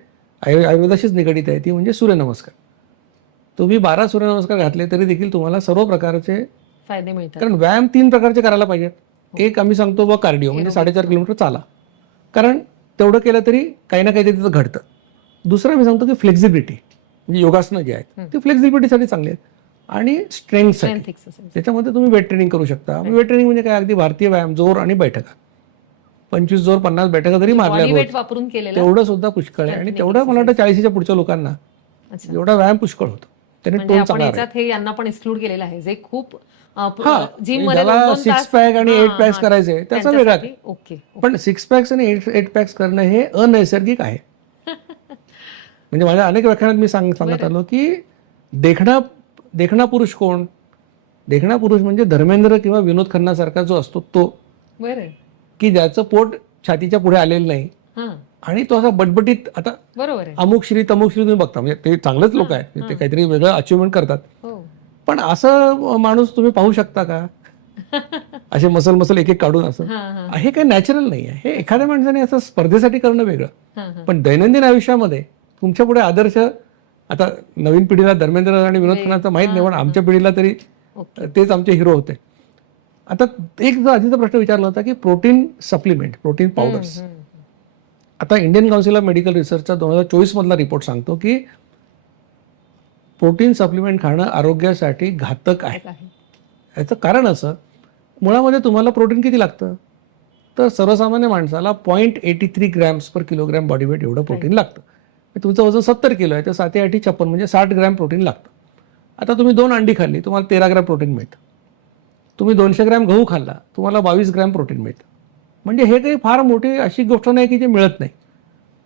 आयुर्वेदाशीच निगडीत आहे, ती म्हणजे सूर्यनमस्कार. तुम्ही 12 सूर्यनमस्कार घातले तरी देखील तुम्हाला सर्व प्रकारचे फायदे मिळतात. कारण व्यायाम 3 प्रकारचे करायला पाहिजेत. एक आम्ही सांगतो बा कार्डिओ, म्हणजे 4.5 किलोमीटर चाला, कारण तेवढं केलं तरी काही ना काही तिथं घडतं. दुसरं आम्ही सांगतो की फ्लेक्झिबिलिटी, म्हणजे योगासनं जी आहेत ती फ्लेक्झिबिलिटीसाठी चांगली आहेत, आणि स्ट्रेंथसाठी. त्याच्यामध्ये तुम्ही वेट ट्रेनिंग करू शकता. वेट ट्रेनिंग म्हणजे काय, अगदी भारतीय व्यायाम, जोर आणि बैठका, 25 जोर 50 बैठका जरी मारल्या तेवढं सुद्धा पुष्कळ आहे. आणि तेवढं मला वाटतं 40च्या पुढच्या लोकांना एवढा व्यायाम पुष्कळ होतो. त्याने टोन चांगला आहे. यांना पण एक्सक्लूड केलेलं आहे, जे खूप जिम मध्ये 6 पॅक आणि 8 पॅक्स करायचे त्याचा वेगळा. पण 6 पॅक्स आणि 8 पॅक्स करणं हे अनैसर्गिक आहे. म्हणजे माझ्या अनेक व्याख्यानात मी सांगत आलो की देखणा पुरुष कोण, देखणा पुरुष म्हणजे धर्मेंद्र किंवा विनोद खन्नासारखा जो असतो तो, बरं, की ज्याचं पोट छातीच्या पुढे आलेलं नाही हां, आणि तो असा बटबटीत, आता बरोबर आहे. अमुक श्री तमुक श्री तुम्ही बघता, म्हणजे ते चांगलेच लोक आहेत, ते काहीतरी वेगळं अचिव्हमेंट करतात, हो. पण असं माणूस तुम्ही पाहू शकता का? असे मसल एक एक काढून असं, हां, हां, हे काही नॅचरल नाही आहे. हे एखाद्या माणसाने असं स्पर्धेसाठी करणं वेगळं, हां, हां. पण दैनंदिन आयुष्यामध्ये तुमच्या पुढे आदर्श, आता नवीन पिढीला धर्मेंद्र आणि विनोद खन्नाचं माहित नाही, पण आमच्या पिढीला तरी ओके. तेच आमचे हिरो होते. आता एक जो आधीचा प्रश्न विचारला होता की प्रोटीन सप्लिमेंट, प्रोटीन पावडर्स. आता इंडियन काउन्सिल ऑफ मेडिकल रिसर्चचा 2024 मधला रिपोर्ट सांगतो की प्रोटीन सप्लिमेंट खाणं आरोग्यासाठी घातक आहे. याचं कारण असं, मुळामध्ये तुम्हाला प्रोटीन किती लागतं, तर सर्वसामान्य माणसाला 0.83 ग्रॅम्स पर किलोग्रॅम बॉडी वेट एवढं प्रोटीन लागतं. तुमचं वजन 70 किलो आहे तर 7-8 56 म्हणजे 60 ग्रॅम प्रोटीन लागतं. आता तुम्ही 2 अंडी खाल्ली तुम्हाला 13 ग्रॅम प्रोटीन मिळतं. तुम्ही 200 ग्रॅम गहू खाल्ला तुम्हाला 22 ग्रॅम प्रोटीन मिळतं. म्हणजे हे काही फार मोठी अशी गोष्ट नाही की जे मिळत नाही.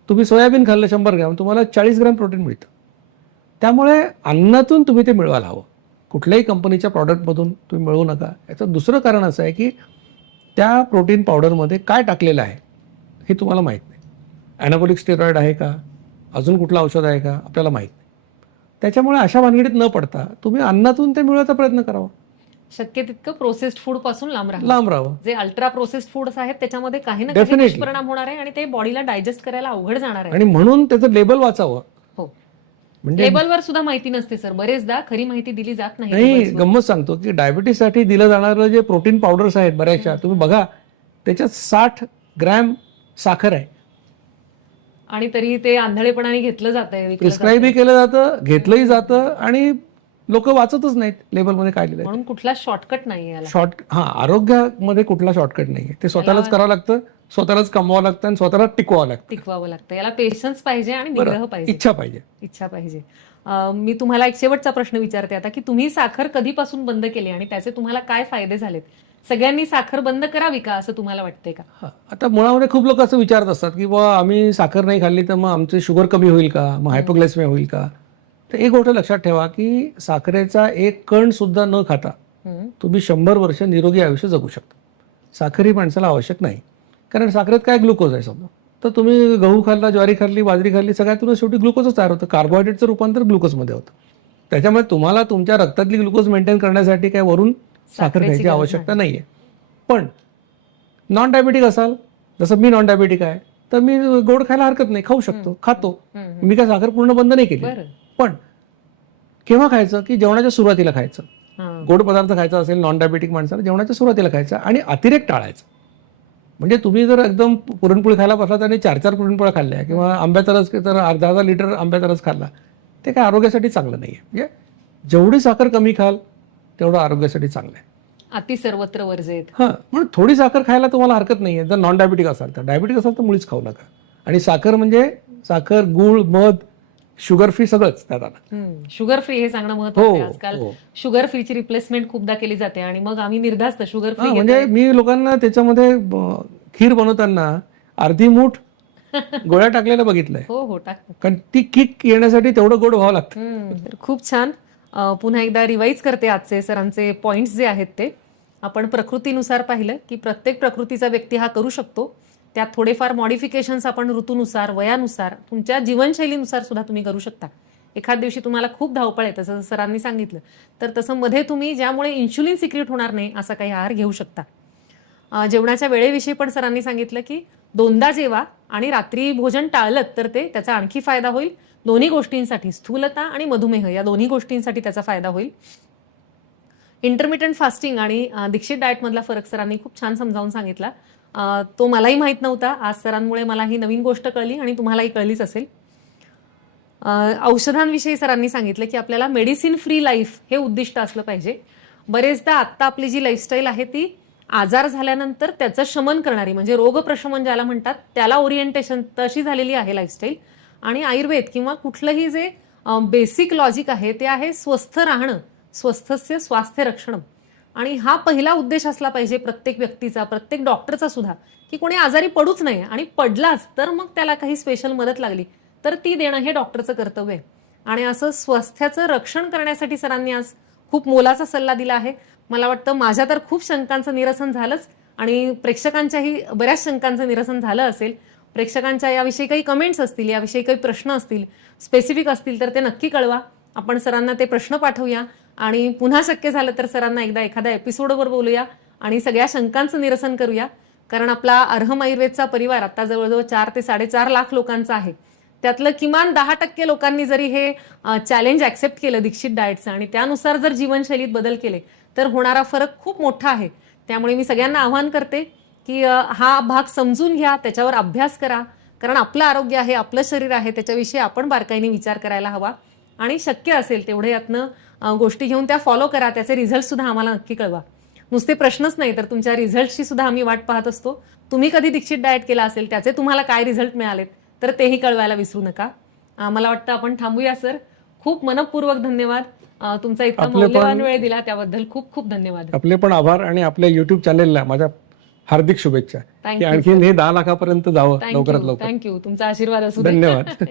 तुम्ही सोयाबीन खाल्लं 100 ग्रॅम तुम्हाला 40 ग्रॅम प्रोटीन मिळतं. त्यामुळे अन्नातून तुम्ही ते मिळवायला हवं, कुठल्याही कंपनीच्या प्रॉडक्टमधून तुम्ही मिळवू नका. याचं दुसरं कारण असं आहे की त्या प्रोटीन पावडरमध्ये काय टाकलेलं आहे हे तुम्हाला माहीत नाही. ॲनाबॉलिक स्टेरॉइड आहे का, अजून कुठलं औषध आहे का, आपल्याला माहीत नाही. त्याच्यामुळे अशा भानगडीत न पडता तुम्ही अन्नातून ते मिळवायचा प्रयत्न करावा. शक्य तितकं प्रोसेस्ड फूड पासून लांब राहावं. जे अल्ट्रा प्रोसेस्ड फूड्स आहेत त्याच्यामध्ये काही ना काही दुष्परिणाम होणार आहे आणि ते बॉडीला डायजेस्ट करायला अवघड जाणार आहे. आणि म्हणून त्याचं लेबल वाचावं. हो, म्हणजे लेबलवर सुद्धा माहिती नसते सर, बरेचदा खरी माहिती दिली जात नाही. नाही, गंमत सांगतो की डायबिटीससाठी दिलं जाणारं जे प्रोटीन पावडर्स आहेत बऱ्याचशा, तुम्ही बघा त्याच्यात 60 ग्रॅम साखर आहे आणि तरी ते आंधळेपणाने घेतलं जात आहे, प्रिस्क्राईबही केलं जातं, घेतलंही जातं आणि लोक वाचतच नाहीत लेबलमध्ये काय लिहिलंय. म्हणून कुठला शॉर्टकट नाही याला. आरोग्यामध्ये कुठला शॉर्टकट नाहीये. ते स्वतःलाच करावं लागतं, स्वतःलाच कमवावं लागतं आणि स्वतःला टिकवावं लागतं. याला पेशन्स पाहिजे आणि निग्रह पाहिजे, इच्छा पाहिजे. मी तुम्हाला एक शेवटचा प्रश्न विचारते आता की तुम्ही साखर कधीपासून बंद केली आणि त्याचे तुम्हाला काय फायदे झालेत? सगळ्यांनी साखर बंद करावी का असं तुम्हाला वाटतंय का? आता मुळामध्ये खूप लोक असं विचारत असतात की बाबा आम्ही साखर नाही खाल्ली तर मग आमचे शुगर कमी होईल का, मग हायपोग्लायसेमिया होईल का. तर एक गोष्ट लक्षात ठेवा की साखरेचा एक कण सुद्धा न खाता तुम्ही 100 वर्ष निरोगी आयुष्य जगू शकता. साखर ही माणसाला आवश्यक नाही, कारण साखरेत काय ग्लुकोज आहे समजा, तर तुम्ही गहू खाल्ला, ज्वारी खाल्ली, बाजरी खाल्ली, सगळ्यातून शेवटी ग्लुकोजच तयार होतं. कार्बोहायड्रेटचं रूपांतर ग्लुकोजमध्ये होतं. त्याच्यामुळे तुम्हाला तुमच्या रक्तातली ग्लुकोज मेंटेन करण्यासाठी काय वरून साखर खायची आवश्यकता नाहीये. पण नॉन डायबेटिक असाल, जसं मी नॉन डायबेटिक आहे, तर मी गोड खायला हरकत नाही, खाऊ शकतो, खातो. मी काय साखर पूर्ण बंद नाही केली. पण केव्हा खायचं की जेवणाच्या सुरुवातीला खायचं. गोड पदार्थ खायचा असेल नॉन डायबेटिक माणसाला जेवणाच्या सुरुवातीला खायचा आणि अतिरेक टाळायचा. म्हणजे तुम्ही जर एकदम पुरणपोळी खायला बसलात आणि 4-4 पुरणपोळ्या खाल्ल्या किंवा आंब्याचा रस तर अर्धा लिटर आंब्याचा रस खाल्ला, ते काय आरोग्यासाठी चांगलं नाहीये. म्हणजे जेवढी साखर कमी खाल तेवढं आरोग्यासाठी चांगलं आहे. अति सर्वत्र वर्जेत. म्हणून थोडी साखर खायला तुम्हाला हरकत नाहीये जर नॉन डायबेटिक असाल तर. डायबेटिक असाल तर मुळीच खाऊ नका. आणि साखर म्हणजे साखर, गूळ, मध, शुगर फ्री सगळंच त्यात आलं. शुगर फ्री हे सांगणं महत्त्वाचं आहे. आजकाल शुगर फ्रीची रिप्लेसमेंट खूपदा केली जाते आणि मग आम्ही निर्धास्त शुगर फ्री. म्हणजे मी लोकांना त्याच्यामध्ये खीर बनवताना अर्धी मूठ गोळ्या टाकलेल्या बघितलंय. हो टाकतो, कारण ती किक येण्यासाठी तेवढं गोड व्हावं लागतं. तर खूप छान. पुन्हा एकदा रिवाईज करते आजचे सरांचे पॉइंट्स जे आहेत ते. आपण प्रकृतीनुसार पाहिलं की प्रत्येक प्रकृतीचा व्यक्ती हा करू शकतो. त्यात थोडेफार मॉडिफिकेशन्स आपण ऋतूनुसार, वयानुसार, तुमच्या जीवनशैलीनुसार सुद्धा तुम्ही करू शकता. एखाद दिवशी तुम्हाला खूप धावपळ आहे तसं सरांनी सांगितलं, तर तसं मध्ये तुम्ही ज्यामुळे इन्शुलिन सिक्रिएट होणार नाही असा काही आहार घेऊ शकता. जेवणाच्या वेळेविषयी पण सरांनी सांगितलं की 2दा जेवा आणि रात्री भोजन टाळलं तर त्याचा आणखी फायदा होईल. दोन्ही गोष्टींसाठी, स्थूलता आणि मधुमेह या दोन्ही गोष्टींसाठी त्याचा फायदा होईल. इंटरमिटंट फास्टिंग आणि दीक्षित डाएटमधला फरक सरांनी खूप छान समजावून सांगितला. तो मलाही माहीत नव्हता. आज सरांमुळे मला ही नवीन गोष्ट कळली आणि तुम्हालाही कळलीच असेल. औषधांविषयी सरांनी सांगितलं की आपल्याला मेडिसिन फ्री लाईफ हे उद्दिष्ट असलं पाहिजे. बरेचदा आत्ता आपली जी लाईफस्टाईल आहे ती आजार झाल्यानंतर त्याचं शमन करणारी, म्हणजे रोगप्रशमन ज्याला म्हणतात त्याला ओरिएंटेशन तशी झालेली आहे लाईफस्टाईल. आणि आयुर्वेद किंवा कुठलंही जे बेसिक लॉजिक आहे ते आहे स्वस्थ राहणं, स्वस्थस्य स्वास्थ्य रक्षणं. आणि हा पहिला उद्देश असला पाहिजे प्रत्येक व्यक्तीचा, प्रत्येक डॉक्टरचा सुद्धा, की कोणी आजारी पडूच नये आणि पडलाच तर मग त्याला काही स्पेशल मदत लागली तर ती देणं हे डॉक्टरचं कर्तव्य आहे. आणि असं स्वास्थ्याचं रक्षण करण्यासाठी सरांनी आज खूप मोलाचा सल्ला दिला आहे. मला वाटतं माझ्या तर खूप शंकांचं निरसन झालंच आणि प्रेक्षकांच्याही बऱ्याच शंकांचं निरसन झालं असेल. प्रेक्षकांच्या याविषयी काही कमेंट्स असतील, याविषयी काही प्रश्न असतील, स्पेसिफिक असतील तर ते नक्की कळवा. आपण सरांना ते प्रश्न पाठवूया आणि पुन्हा शक्य झालं तर सरांना एकदा एखाद्या एपिसोडवर बोलूया आणि सगळ्या शंकांचं निरसन करूया. कारण आपला अर्हम आयुर्वेदचा परिवार आता जवळजवळ 4 ते 4.5 लाख लोकांचा आहे. त्यातलं किमान 10% लोकांनी जरी हे चॅलेंज ऍक्सेप्ट केलं दीक्षित डाएटचं आणि त्यानुसार जर जीवनशैलीत बदल केले तर होणारा फरक खूप मोठा आहे. त्यामुळे मी सगळ्यांना आवाहन करते की हा भाग समजून घ्या, त्याच्यावर अभ्यास करा. कारण आपलं आरोग्य आहे, आपलं शरीर आहे, त्याच्याविषयी आपण बारकाईने विचार करायला हवा आणि शक्य असेल तेवढे यातनं गोष्टी घेऊन त्या फॉलो करा. त्याचे रिझल्ट सुद्धा आम्हाला नक्की कळवा. नुसते प्रश्नच नाही तर तुमच्या रिझल्टची सुद्धा आम्ही वाट पाहत असतो. तुम्ही कधी दीक्षित डाएट केला असेल, त्याचे तुम्हाला काय रिझल्ट मिळालेत तर तेही कळवायला विसरू नका. मला वाटतं आपण थांबूया सर. खूप मनपूर्वक धन्यवाद. तुमचा इतका मौल्यवान वेळ दिला त्याबद्दल खूप खूप धन्यवाद. आपले पण आभार आणि आपल्या युट्यूब चॅनेलला माझ्या हार्दिक शुभेच्छा की आणखी हे 10 लाखापर्यंत जावं लवकरात लवकर. थँक्यू. तुमचा आशीर्वाद असू दे. धन्यवाद.